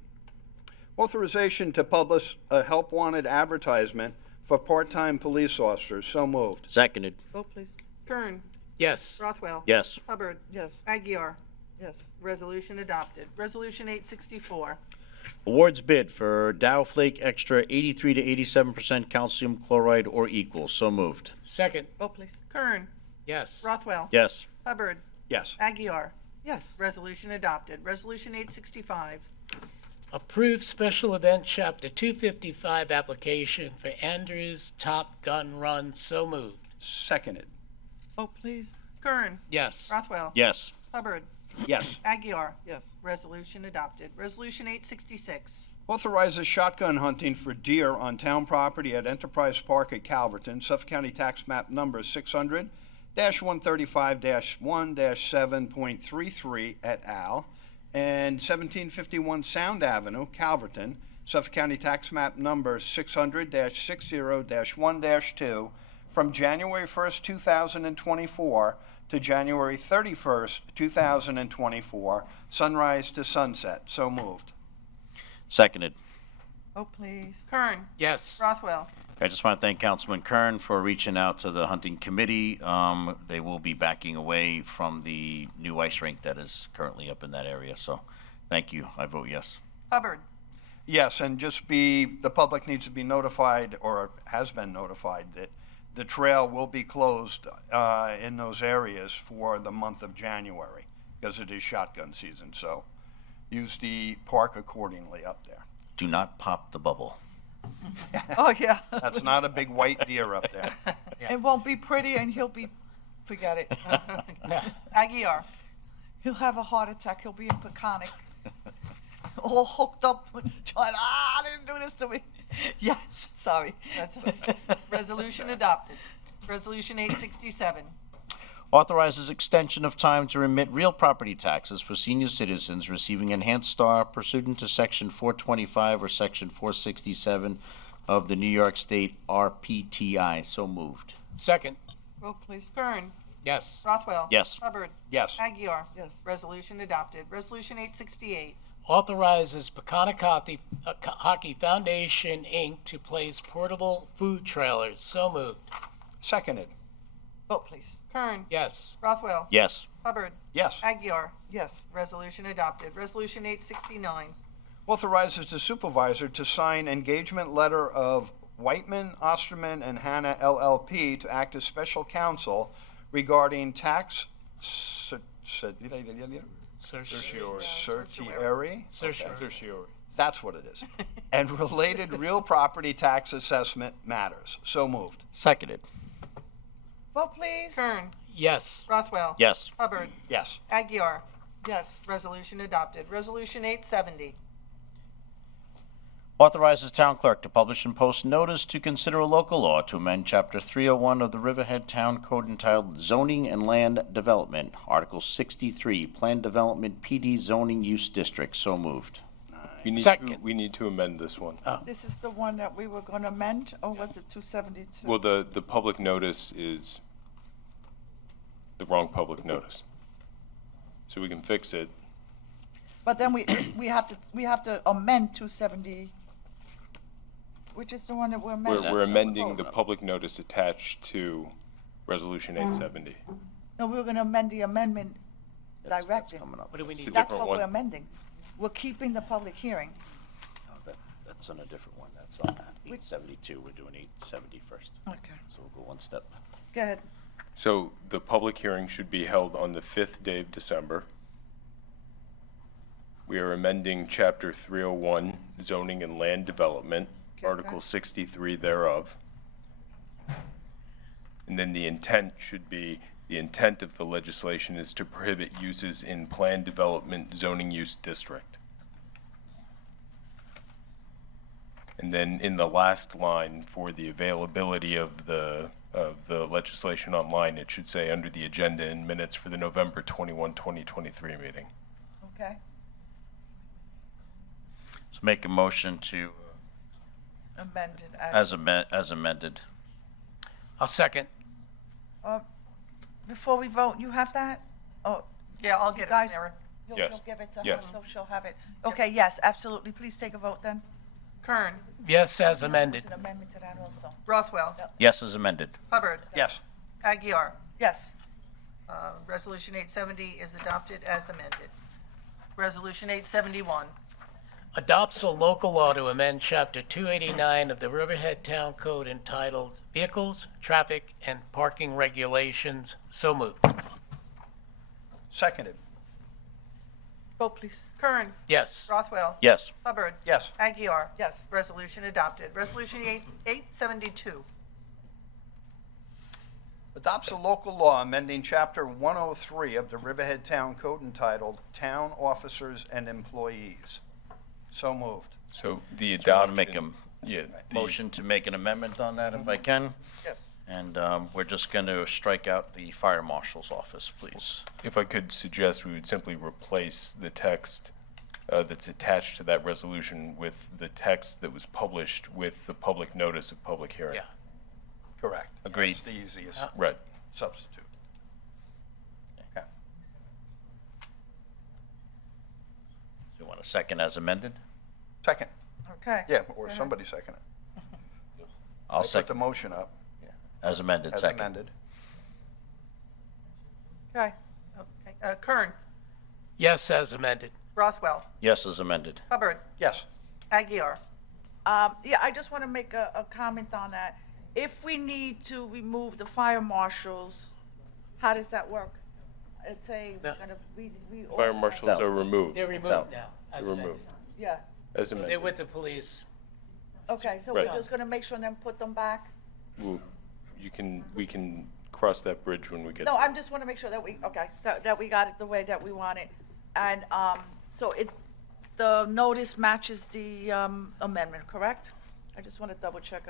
Authorization to publish a help wanted advertisement for part-time police officers. So moved. Seconded. Vote please. Kern. Yes. Rothwell. Yes. Hubbard. Yes. Aguirre. Yes. Resolution adopted. Resolution 864. Awards bid for Dow Flake Extra 83 to 87% calcium chloride or equal. So moved. Second. Vote please. Kern. Yes. Rothwell. Yes. Hubbard. Yes. Aguirre. Yes. Resolution adopted. Resolution 865. Approve special event chapter 255 application for Andrews Top Gun Run. So moved. Seconded. Vote please. Kern. Yes. Rothwell. Yes. Hubbard. Yes. Aguirre. Yes. Resolution adopted. Resolution 866. Authorizes shotgun hunting for deer on town property at Enterprise Park at Calverton, Suffolk County Tax Map Number 600-135-1-7.33 et al. and 1751 Sound Avenue, Calverton, Suffolk County Tax Map Number 600-60-1-2 from January 1st, 2024 to January 31st, 2024, sunrise to sunset. So moved. Seconded. Vote please. Kern. Yes. Rothwell. I just want to thank Councilman Kern for reaching out to the hunting committee. They will be backing away from the new ice rink that is currently up in that area. So thank you. I vote yes. Hubbard. Yes, and the public needs to be notified, or has been notified, that the trail will be closed in those areas for the month of January because it is shotgun season. So use the park accordingly up there. Do not pop the bubble. Oh, yeah. That's not a big white deer up there. It won't be pretty and he'll be, forget it. Aguirre. He'll have a heart attack. He'll be in Peconic. All hooked up, trying, they didn't do this to me. Yes, sorry. That's okay. Resolution adopted. Resolution 867. Authorizes extension of time to remit real property taxes for senior citizens receiving enhanced star pursuant to Section 425 or Section 467 of the New York State RPTI. So moved. Second. Vote please. Kern. Yes. Rothwell. Yes. Hubbard. Yes. Aguirre. Yes. Resolution adopted. Resolution 868. Authorizes Peconic Hockey Foundation, Inc. to place portable food trailers. So moved. Seconded. Vote please. Kern. Yes. Rothwell. Yes. Hubbard. Yes. Aguirre. Yes. Resolution adopted. Resolution 869. Authorizes the supervisor to sign engagement letter of Whiteman, Osterman, and Hanna LLP to act as special counsel regarding tax certiorari. That's what it is. And related real property tax assessment matters. So moved. Seconded. Vote please. Kern. Yes. Rothwell. Yes. Hubbard. Yes. Aguirre. Yes. Resolution adopted. Resolution 870. Authorizes town clerk to publish and post notice to consider a local law to amend Chapter 301 of the Riverhead Town Code entitled Zoning and Land Development, Article 63, Planned Development PD Zoning Use District. So moved. We need to amend this one. This is the one that we were going to amend, or was it 272? Well, the public notice is the wrong public notice. So we can fix it. But then we have to amend 270. which is the one that we're amending? We're amending the public notice attached to Resolution 870. No, we were gonna amend the amendment directing. What do we It's need? a That's different what one. we're amending. We're keeping the public hearing. That's on a different one, that's on that, 872, we're doing 870 first. Okay. So we'll go one step. Go ahead. So the public hearing should be held on the 5th day of December. We are amending Chapter 301, Zoning and Land Development, Article 63 thereof. And then the intent should be, the intent of the legislation is to prohibit uses in planned development zoning use district. And then in the last line, for the availability of the legislation online, it should say under the agenda and minutes for the November 21, 2023 meeting. Okay. So make a motion to, Amended. as amended. I'll second. Before we vote, you have that? Oh, Yeah, I'll get it, guys, Mayor. you'll Yes. give it to her, Yes. so she'll have it. Okay, yes, absolutely. Please take a vote then. Kern, Yes, as amended. An amendment to that also. Rothwell, Yes, as amended. Hubbard, Yes. Aguirre. Yes. Resolution 870 is adopted as amended. Resolution 871. Adopts a local law to amend Chapter 289 of the Riverhead Town Code entitled Vehicles, Traffic, and Parking Regulations. So moved. Seconded. Vote, please. Kern, Yes. Rothwell, Yes. Hubbard, Yes. Aguirre. Yes. Resolution adopted. Resolution 872. Adopts a local law amending Chapter 103 of the Riverhead Town Code entitled Town Officers and Employees. So moved. So the So I want to make adoption. Yeah. Motion to make an amendment on that if I can. Yes. And we're just going to strike out the fire marshal's office, please. If I could suggest, we would simply replace the text that's attached to that resolution with the text that was published with the public notice of public hearing. Yeah. Correct. Agreed. That's the easiest Right. substitute. Okay. Do you want a second as amended? Second. Okay. Yeah, Go or ahead. somebody second it. I'll I put the second, motion up as amended, as second. amended. Okay. Okay. Kern, Yes, as amended. Rothwell, Yes, as amended. Hubbard, Yes. Aguirre. Yeah, I just want to make a comment on that. If we need to remove the fire marshals, how does that work? It's a, No. we. Fire marshals are removed. They're removed out. now, as They're amended. removed. Yeah, As They're amended. with the police. okay, so we're Right. just going to make sure and then put them back? We can cross that bridge when we get. No, I just want to make sure that that we got it the way that we want it. And, so the notice matches the, amendment, correct? I just want to double check,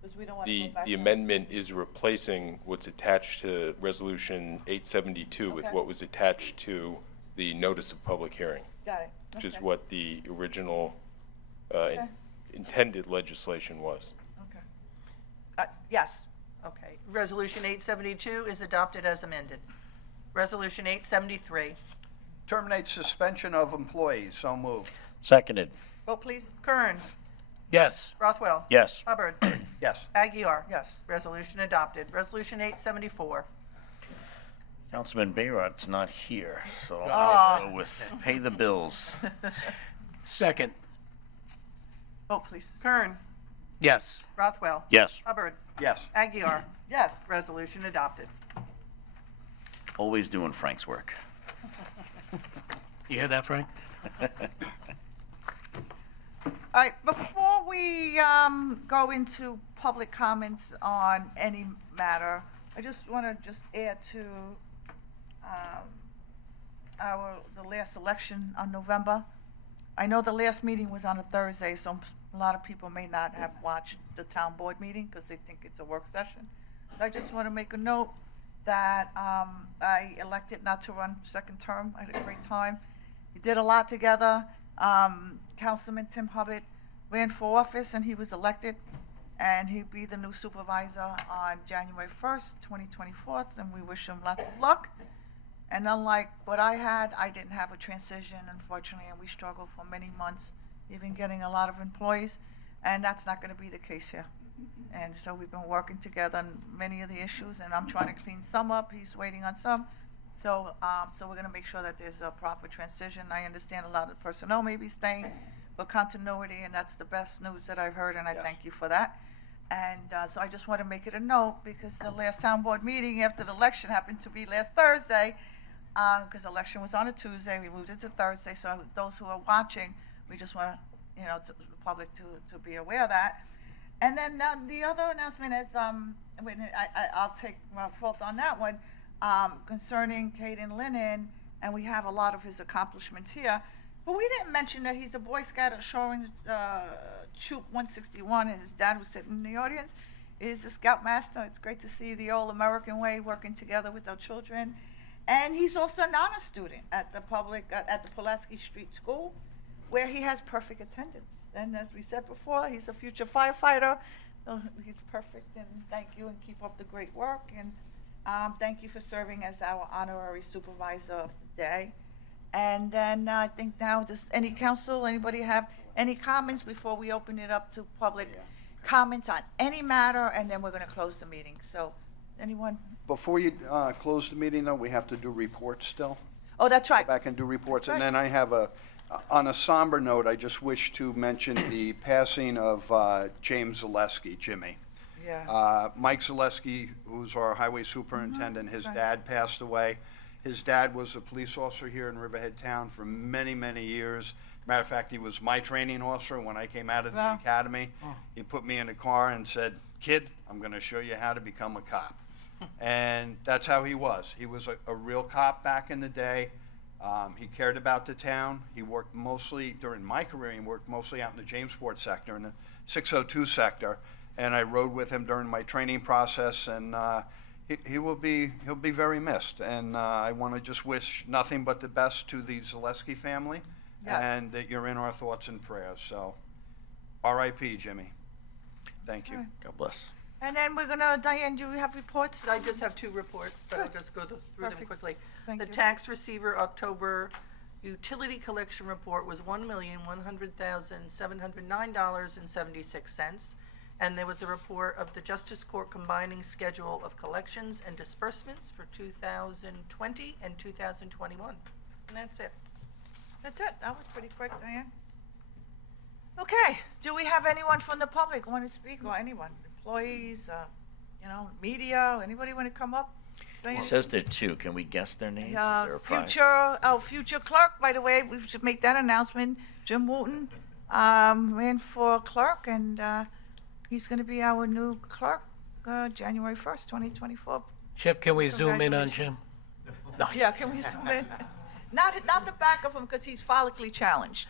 because we don't want to go back. The amendment is replacing what's attached to Resolution 872 with Okay. what was attached to the notice of public hearing, Got it. which is Okay. what the original Okay. intended legislation was. Okay. Yes. Okay. Resolution 872 is adopted as amended. Resolution 873. Terminate suspension of employees. So moved. Seconded. Vote, please. Kern, Yes. Rothwell, Yes. Hubbard, Yes. Aguirre. Yes. Resolution adopted. Resolution 874. Councilman Bayrod's not here, so I'll go with pay the bills. Second. Vote, please. Kern, Yes. Rothwell, Yes. Hubbard, Yes. Aguirre. Yes. Resolution adopted. Always doing Frank's work. You hear that, Frank? All right, before we go into public comments on any matter, I just want to add to the last election on November. I know the last meeting was on a Thursday, so a lot of people may not have watched the town board meeting because they think it's a work session. I just want to make a note that I elected not to run second term. I had a great time. We did a lot together. Councilman Tim Hubbard ran for office and he was elected, and he'll be the new supervisor on January 1st, 2024, and we wish him lots of luck. And unlike what I had, I didn't have a transition, unfortunately, and we struggled for many months, even getting a lot of employees. And that's not going to be the case here. And so we've been working together on many of the issues, and I'm trying to clean some up. He's waiting on some. So, so we're going to make sure that there's a proper transition. I understand a lot of personnel may be staying, but continuity, and that's the best news that I've heard, and I thank you for that. And so I just want to make it a note, because the last town board meeting after the election happened to be last Thursday, because the election was on a Tuesday. We moved it to Thursday. So those who are watching, we just want to, you know, the public to be aware of that. And then the other announcement is, I'll take fault on that one, concerning Caden Lennon, and we have a lot of his accomplishments here. But we didn't mention that he's a Boy Scout at Shoreland Troop 161, and his dad, who's sitting in the audience, is a Scoutmaster. It's great to see the old American way working together with our children. And he's also an honor student at the at the Pulaski Street School, where he has perfect attendance. And as we said before, he's a future firefighter. So he's perfect, and thank you, and keep up the great work. And thank you for serving as our honorary supervisor of the day. And then I think now, does any council, anybody have any comments before we open it up to public comments on any matter, and then we're going to close the meeting. So anyone? Before you close the meeting, though, we have to do reports still. Oh, that's right. Go back and do reports. That's And right. then I have on a somber note, I just wish to mention the passing of James Zaleski, Jimmy. Yeah. Mike Zaleski, who's our highway superintendent, his dad passed away. His dad was a police officer here in Riverhead Town for many, many years. Matter of fact, he was my training officer when I came out of the academy. He put me in a car and said, "Kid, I'm going to show you how to become a cop." And that's how he was. He was a real cop back in the day. He cared about the town. He worked mostly, during my career, he worked mostly out in the Jamesport sector, in the 602 sector. And I rode with him during my training process, and he'll be very missed. And I want to just wish nothing but the best to the Zaleski family, and that you're in our thoughts and prayers. So, R.I.P. Jimmy. Thank you. God bless. And then we're going to, Diane, do you have reports? I just have 2 reports, but I'll just go through them Perfect. quickly. Thank The you. tax receiver October utility collection report was $1,100,709.76. And there was a report of the Justice Court combining schedule of collections and disbursements for 2020 and 2021. And that's it. That's it. That was pretty quick, Diane. Okay. Do we have anyone from the public want to speak, or anyone? Employees, you know, media, anybody want to come up? It says there are 2. Can we guess their names? Is there a prize? Future clerk, by the way, we should make that announcement. Jim Wooten ran for clerk, and he's going to be our new clerk January 1st, 2024. Chip, can we zoom in on Jim? No. Yeah, can we zoom in? Not the back of him, because he's follically challenged.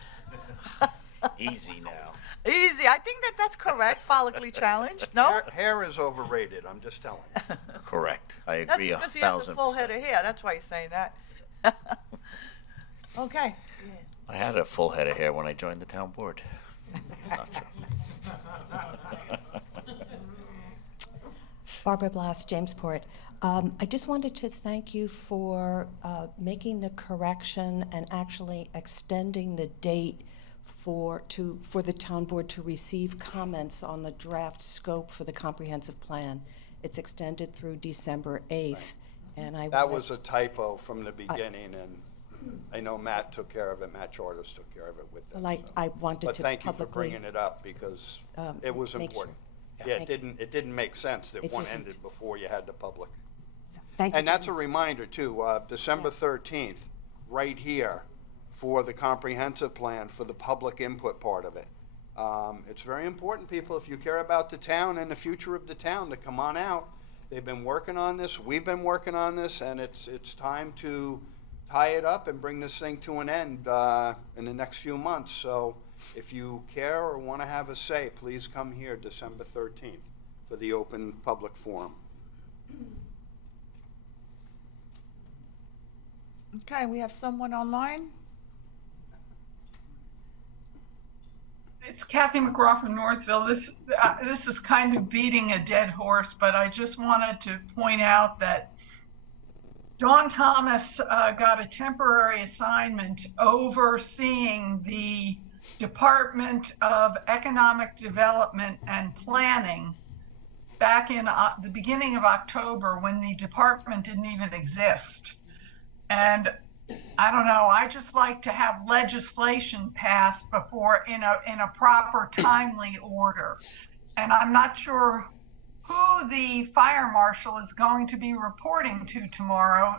Easy now. Easy. I think that's correct, follically challenged. No? Hair is overrated, I'm just telling you. Correct. I That's agree because he has a 1,000%. full head of hair. That's why he's saying that. Okay. I had a full head of hair when I joined the town board. Not true. Barbara Blast, Jamesport. I just wanted to thank you for making the correction and actually extending the date for the town board to receive comments on the draft scope for the comprehensive plan. It's extended through December 8th, and That was a typo from the beginning, and I know Matt took care of it. Matt Charters took care of it with them. Well, I wanted But to thank you for publicly, bringing it up, because it was make important. sure. Yeah, Thank it didn't make sense that It one didn't. ended before you had the public. Thank you. And that's a reminder too, December 13th, right here, for the comprehensive plan, for the public input part of it. It's very important, people, if you care about the town and the future of the town, to come on out. They've been working on this, we've been working on this, and it's time to tie it up and bring this thing to an end in the next few months. So if you care or want to have a say, please come here December 13th for the open public forum. Okay, we have someone online. It's Kathy McGraw from Northville. This is kind of beating a dead horse, but I just wanted to point out that Dawn Thomas got a temporary assignment overseeing the Department of Economic Development and Planning back in the beginning of October when the department didn't even exist. And I don't know, I just like to have legislation passed before in a proper timely order. And I'm not sure who the fire marshal is going to be reporting to tomorrow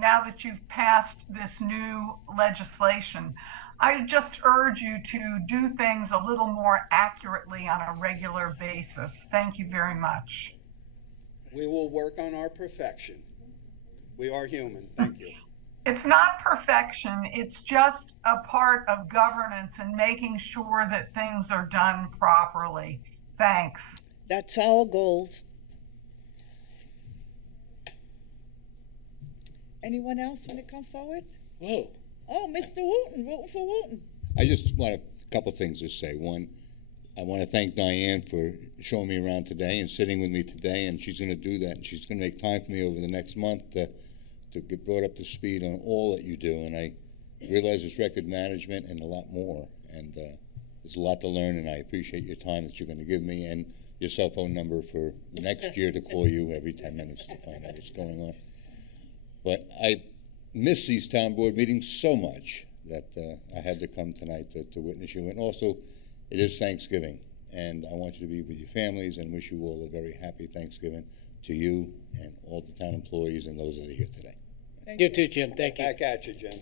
now that you've passed this new legislation. I just urge you to do things a little more accurately on a regular basis. Thank you very much. We will work on our perfection. We are human. Thank you. It's not perfection. It's just a part of governance and making sure that things are done properly. Thanks. That's our goals. Anyone else want to come forward? Whoa. Oh, Mr. Wooten, voting for Wooten. I just want a couple things to say. One, I want to thank Diane for showing me around today and sitting with me today, and she's going to do that, and she's going to make time for me over the next month to get brought up to speed on all that you do. And I realize it's record management and a lot more, and there's a lot to learn, and I appreciate your time that you're going to give me and your cell phone number for next year to call you every 10 minutes to find out what's going on. But I miss these town board meetings so much that I had to come tonight to witness you. And also, it is Thanksgiving, and I want you to be with your families and wish you all a very happy Thanksgiving, to you and all the town employees and those that are here today. You too, Jim. Thank you. Back at you, Jim.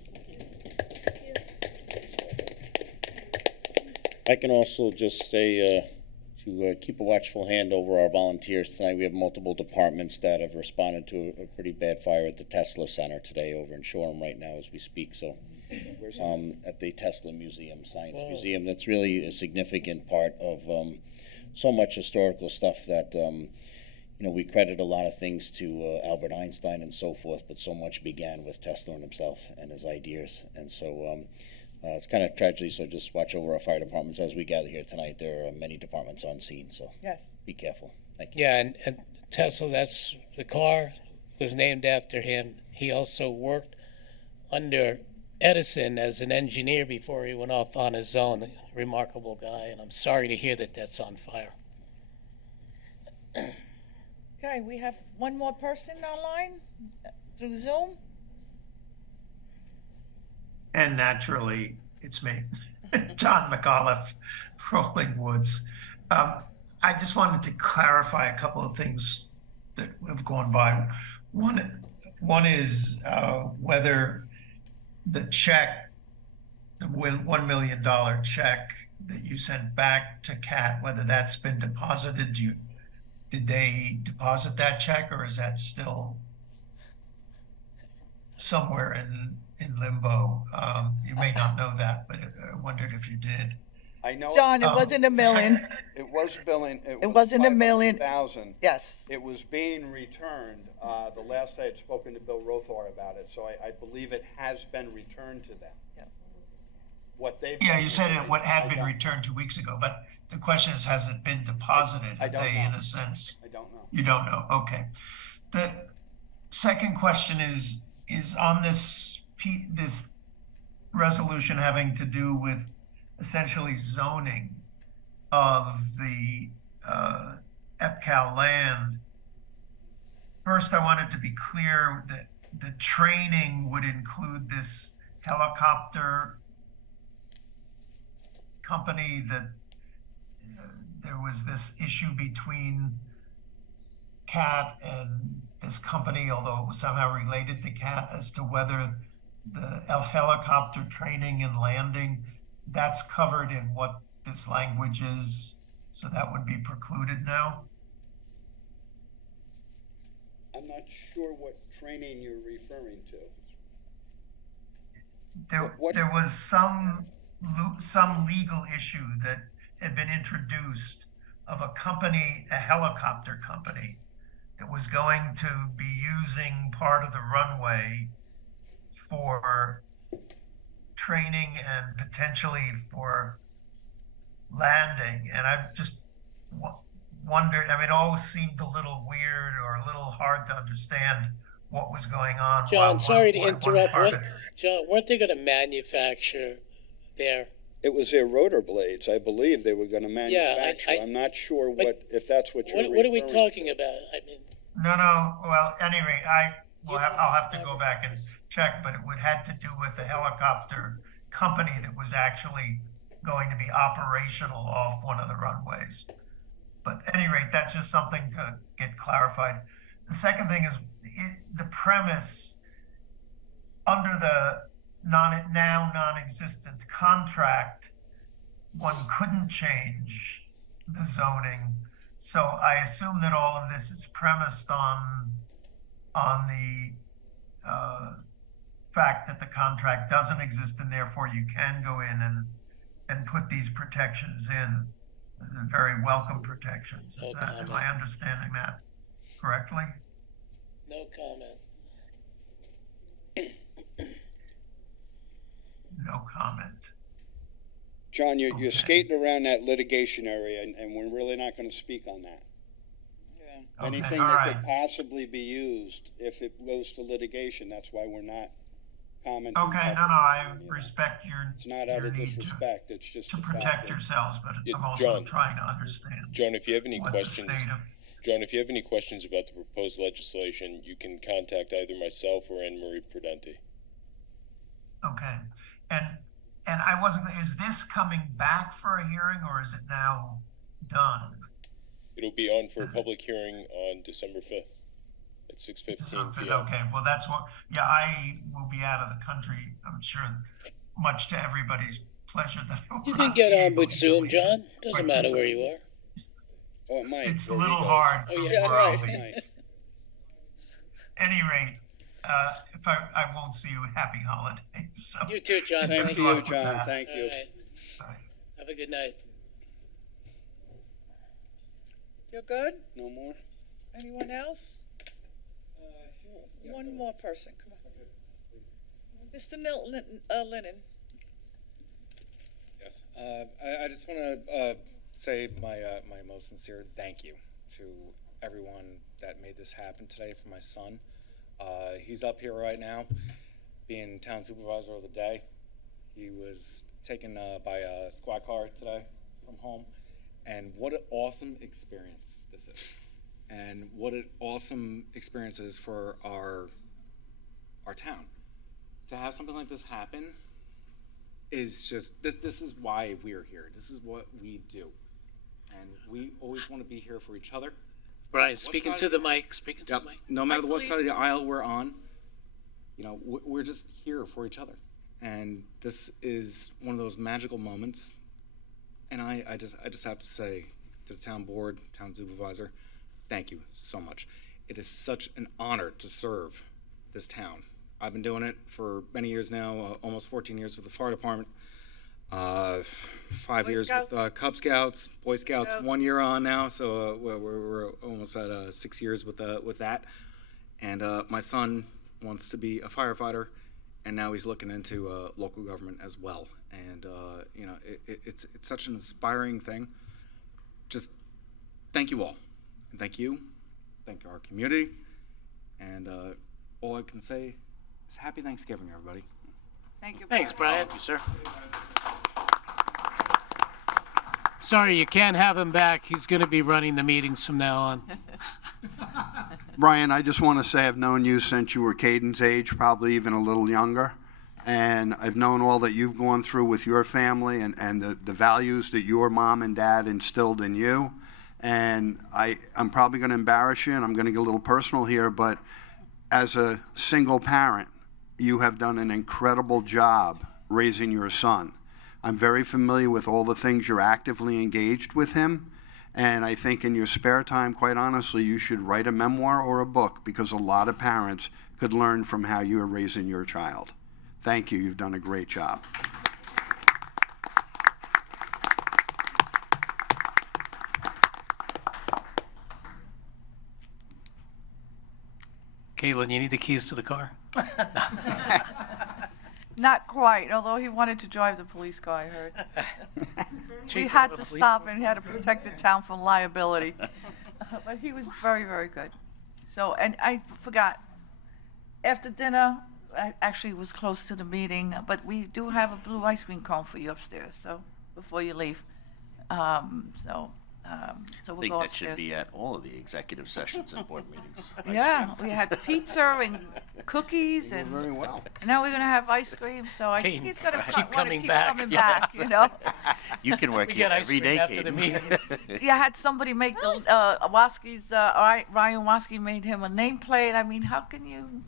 I can also just say to keep a watchful hand over our volunteers tonight. We have multiple departments that have responded to a pretty bad fire at the Tesla Center today over in Shoreham right now as we speak. So at the Tesla Museum, Science Museum, that's really a significant part of so much historical stuff that you know, we credit a lot of things to Albert Einstein and so forth, but so much began with Tesla and himself and his ideas. And so it's kind of tragedy, so just watch over our fire departments as we gather here tonight. There are many departments on scene, so Yes. be careful. Thank you. Yeah, and Tesla, that's the car was named after him. He also worked under Edison as an engineer before he went off on his own. A remarkable guy, and I'm sorry to hear that that's on fire. Okay, we have one more person online through Zoom. And naturally, it's me, John McAuliffe, Rolling Woods. I just wanted to clarify a couple of things that have gone by. One is whether the check, the $1 million check that you sent back to CAT, whether that's been deposited. Did they deposit that check, or is that still somewhere in limbo? You may not know that, but I wondered if you did. I know. John, it wasn't a million. It was billing. It wasn't a million. 500,000. Yes. It was being returned. The last I had spoken to Bill Rothar about it, so I believe it has been returned to them. Yes. What they've. Yeah, you said what had been returned 2 weeks ago, but the question is, has it been deposited? I don't know. In a sense? I don't know. You don't know. Okay. The second question is on this resolution having to do with essentially zoning of the EPCAL land. First, I wanted to be clear that the training would include this helicopter company, that there was this issue between CAT and this company, although it was somehow related to CAT, as to whether the helicopter training and landing, that's covered in what this language is, so that would be precluded now? I'm not sure what training you're referring to. There was some legal issue that had been introduced of a company, a helicopter company, that was going to be using part of the runway for training and potentially for landing. And I just wondered, I mean, it always seemed a little weird or a little hard to understand what was going on. John, sorry to interrupt. John, weren't they going to manufacture there It was their rotor blades, I believe they were gonna manufacture. I- I'm not sure but if that's what you're What are we referring to. talking about? I mean, No, well, anyway, I'll have to go back and check, but it had to do with a helicopter company that was actually going to be operational off one of the runways. But at any rate, that's just something to get clarified. The second thing is the premise under the now non-existent contract, one couldn't change the zoning. So I assume that all of this is premised on the fact that the contract doesn't exist, and therefore you can go in and put these protections in, the very welcome protections. Am I understanding that correctly? no comment. No comment. John, you're skating around that litigation area, and we're really not gonna speak on that. Okay, Anything all that right. could possibly be used, if it goes to litigation, that's why we're not commenting. Okay, no, publicly I on it. respect your It's not out your of need disrespect, it's just to the fact protect that- yourselves, but Yeah, I'm also John. trying to understand John, if you have any what the questions, state of. John, if you have any questions about the proposed legislation, you can contact either myself or Anne Marie Prudenti. Okay, and I wasn't. Is this coming back for a hearing, or is it now done? It'll be on for a public hearing on December 5th at 6:15 p.m. Okay, well, that's what. Yeah, I will be out of the country. I'm sure, much to everybody's pleasure. That You can get on with Zoom, John. Doesn't matter where you are. Oh, it might. It's a There he little goes. hard. Oh, from yeah, where I'll It be. might. Any rate, if I won't see you, happy holidays. So. You too, John. Same Thank to you. you, John, thank All you. right. Bye. Have a good night. You're good? No more? Anyone else? One more person, come on. Mr. Lennon. Yes, I just want to say my most sincere thank you to everyone that made this happen today for my son. He's up here right now, being town supervisor of the day. He was taken by a squad car today from home, and what an awesome experience this is, and what an awesome experience is for our town. To have something like this happen is just, this is why we're here. This is what we do. And we always want to be here for each other. Brian, speaking to the mic. Speaking to the mic. No matter what side of the aisle we're on, you know, we're just here for each other. And this is one of those magical moments. And I just have to say to the town board, town supervisor, thank you so much. It is such an honor to serve this town. I've been doing it for many years now, almost 14 years with the fire department, 5 years with Cub Scouts, Boy Scouts, 1 year on now, so we're almost at 6 years with that. And my son wants to be a firefighter, and now he's looking into local government as well. And you know, it's such an inspiring thing. Just thank you all, and thank you, thank our community, and all I can say. Happy Thanksgiving, everybody. Thank you. Thanks, Brian. Thank you, sir. Sorry, you can't have him back. He's going to be running the meetings from now on. Brian, I just want to say I've known you since you were Caden's age, probably even a little younger. And I've known all that you've gone through with your family and the values that your mom and dad instilled in you. And I'm probably going to embarrass you, and I'm going to get a little personal here, but as a single parent, you have done an incredible job raising your son. I'm very familiar with all the things you're actively engaged with him, and I think in your spare time, quite honestly, you should write a memoir or a book, because a lot of parents could learn from how you are raising your child. Thank you. You've done a great job. Caitlin, you need the keys to the car? Not quite, although he wanted to drive the police car, I heard. We Chief had of to the police stop and we had to protect the town from liability. But he was very, very good. So, and I forgot, after dinner, actually was close to the meeting, but we do have a blue ice cream cone for you upstairs, so, before you leave. So I we'll think go that should upstairs. be at all of the executive sessions and board meetings. Ice Yeah, cream. we had pizza and cookies and. Very well. And now we're gonna have ice cream, so I think Keep- he's gonna keep wanna coming keep back. coming back, you know? You can work We here get ice every cream day, after the Kaden. meetings. Yeah, I had somebody make the, Waski's, Ryan Waski made him a nameplate. I mean, how can you,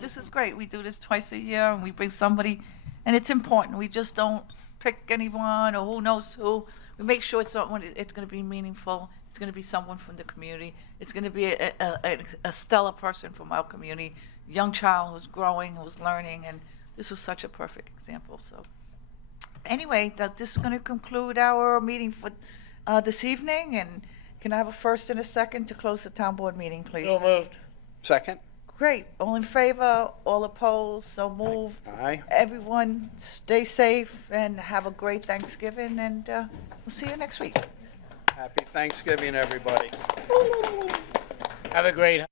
this is great. We do this twice a year and we bring somebody, and it's important. We just don't pick anyone or who knows who. We make sure it's someone, it's gonna be meaningful. It's gonna be someone from the community. It's gonna be a stellar person from our community, young child who's growing, who's learning, and this was such a perfect example, so. Anyway, this is going to conclude our meeting for this evening, and can I have a first and a second to close the town board meeting, please? So moved. Second? Great. All in favor? All opposed? So moved. Aye. Everyone, stay safe and have a great Thanksgiving, and we'll see you next week. Happy Thanksgiving, everybody. Have a great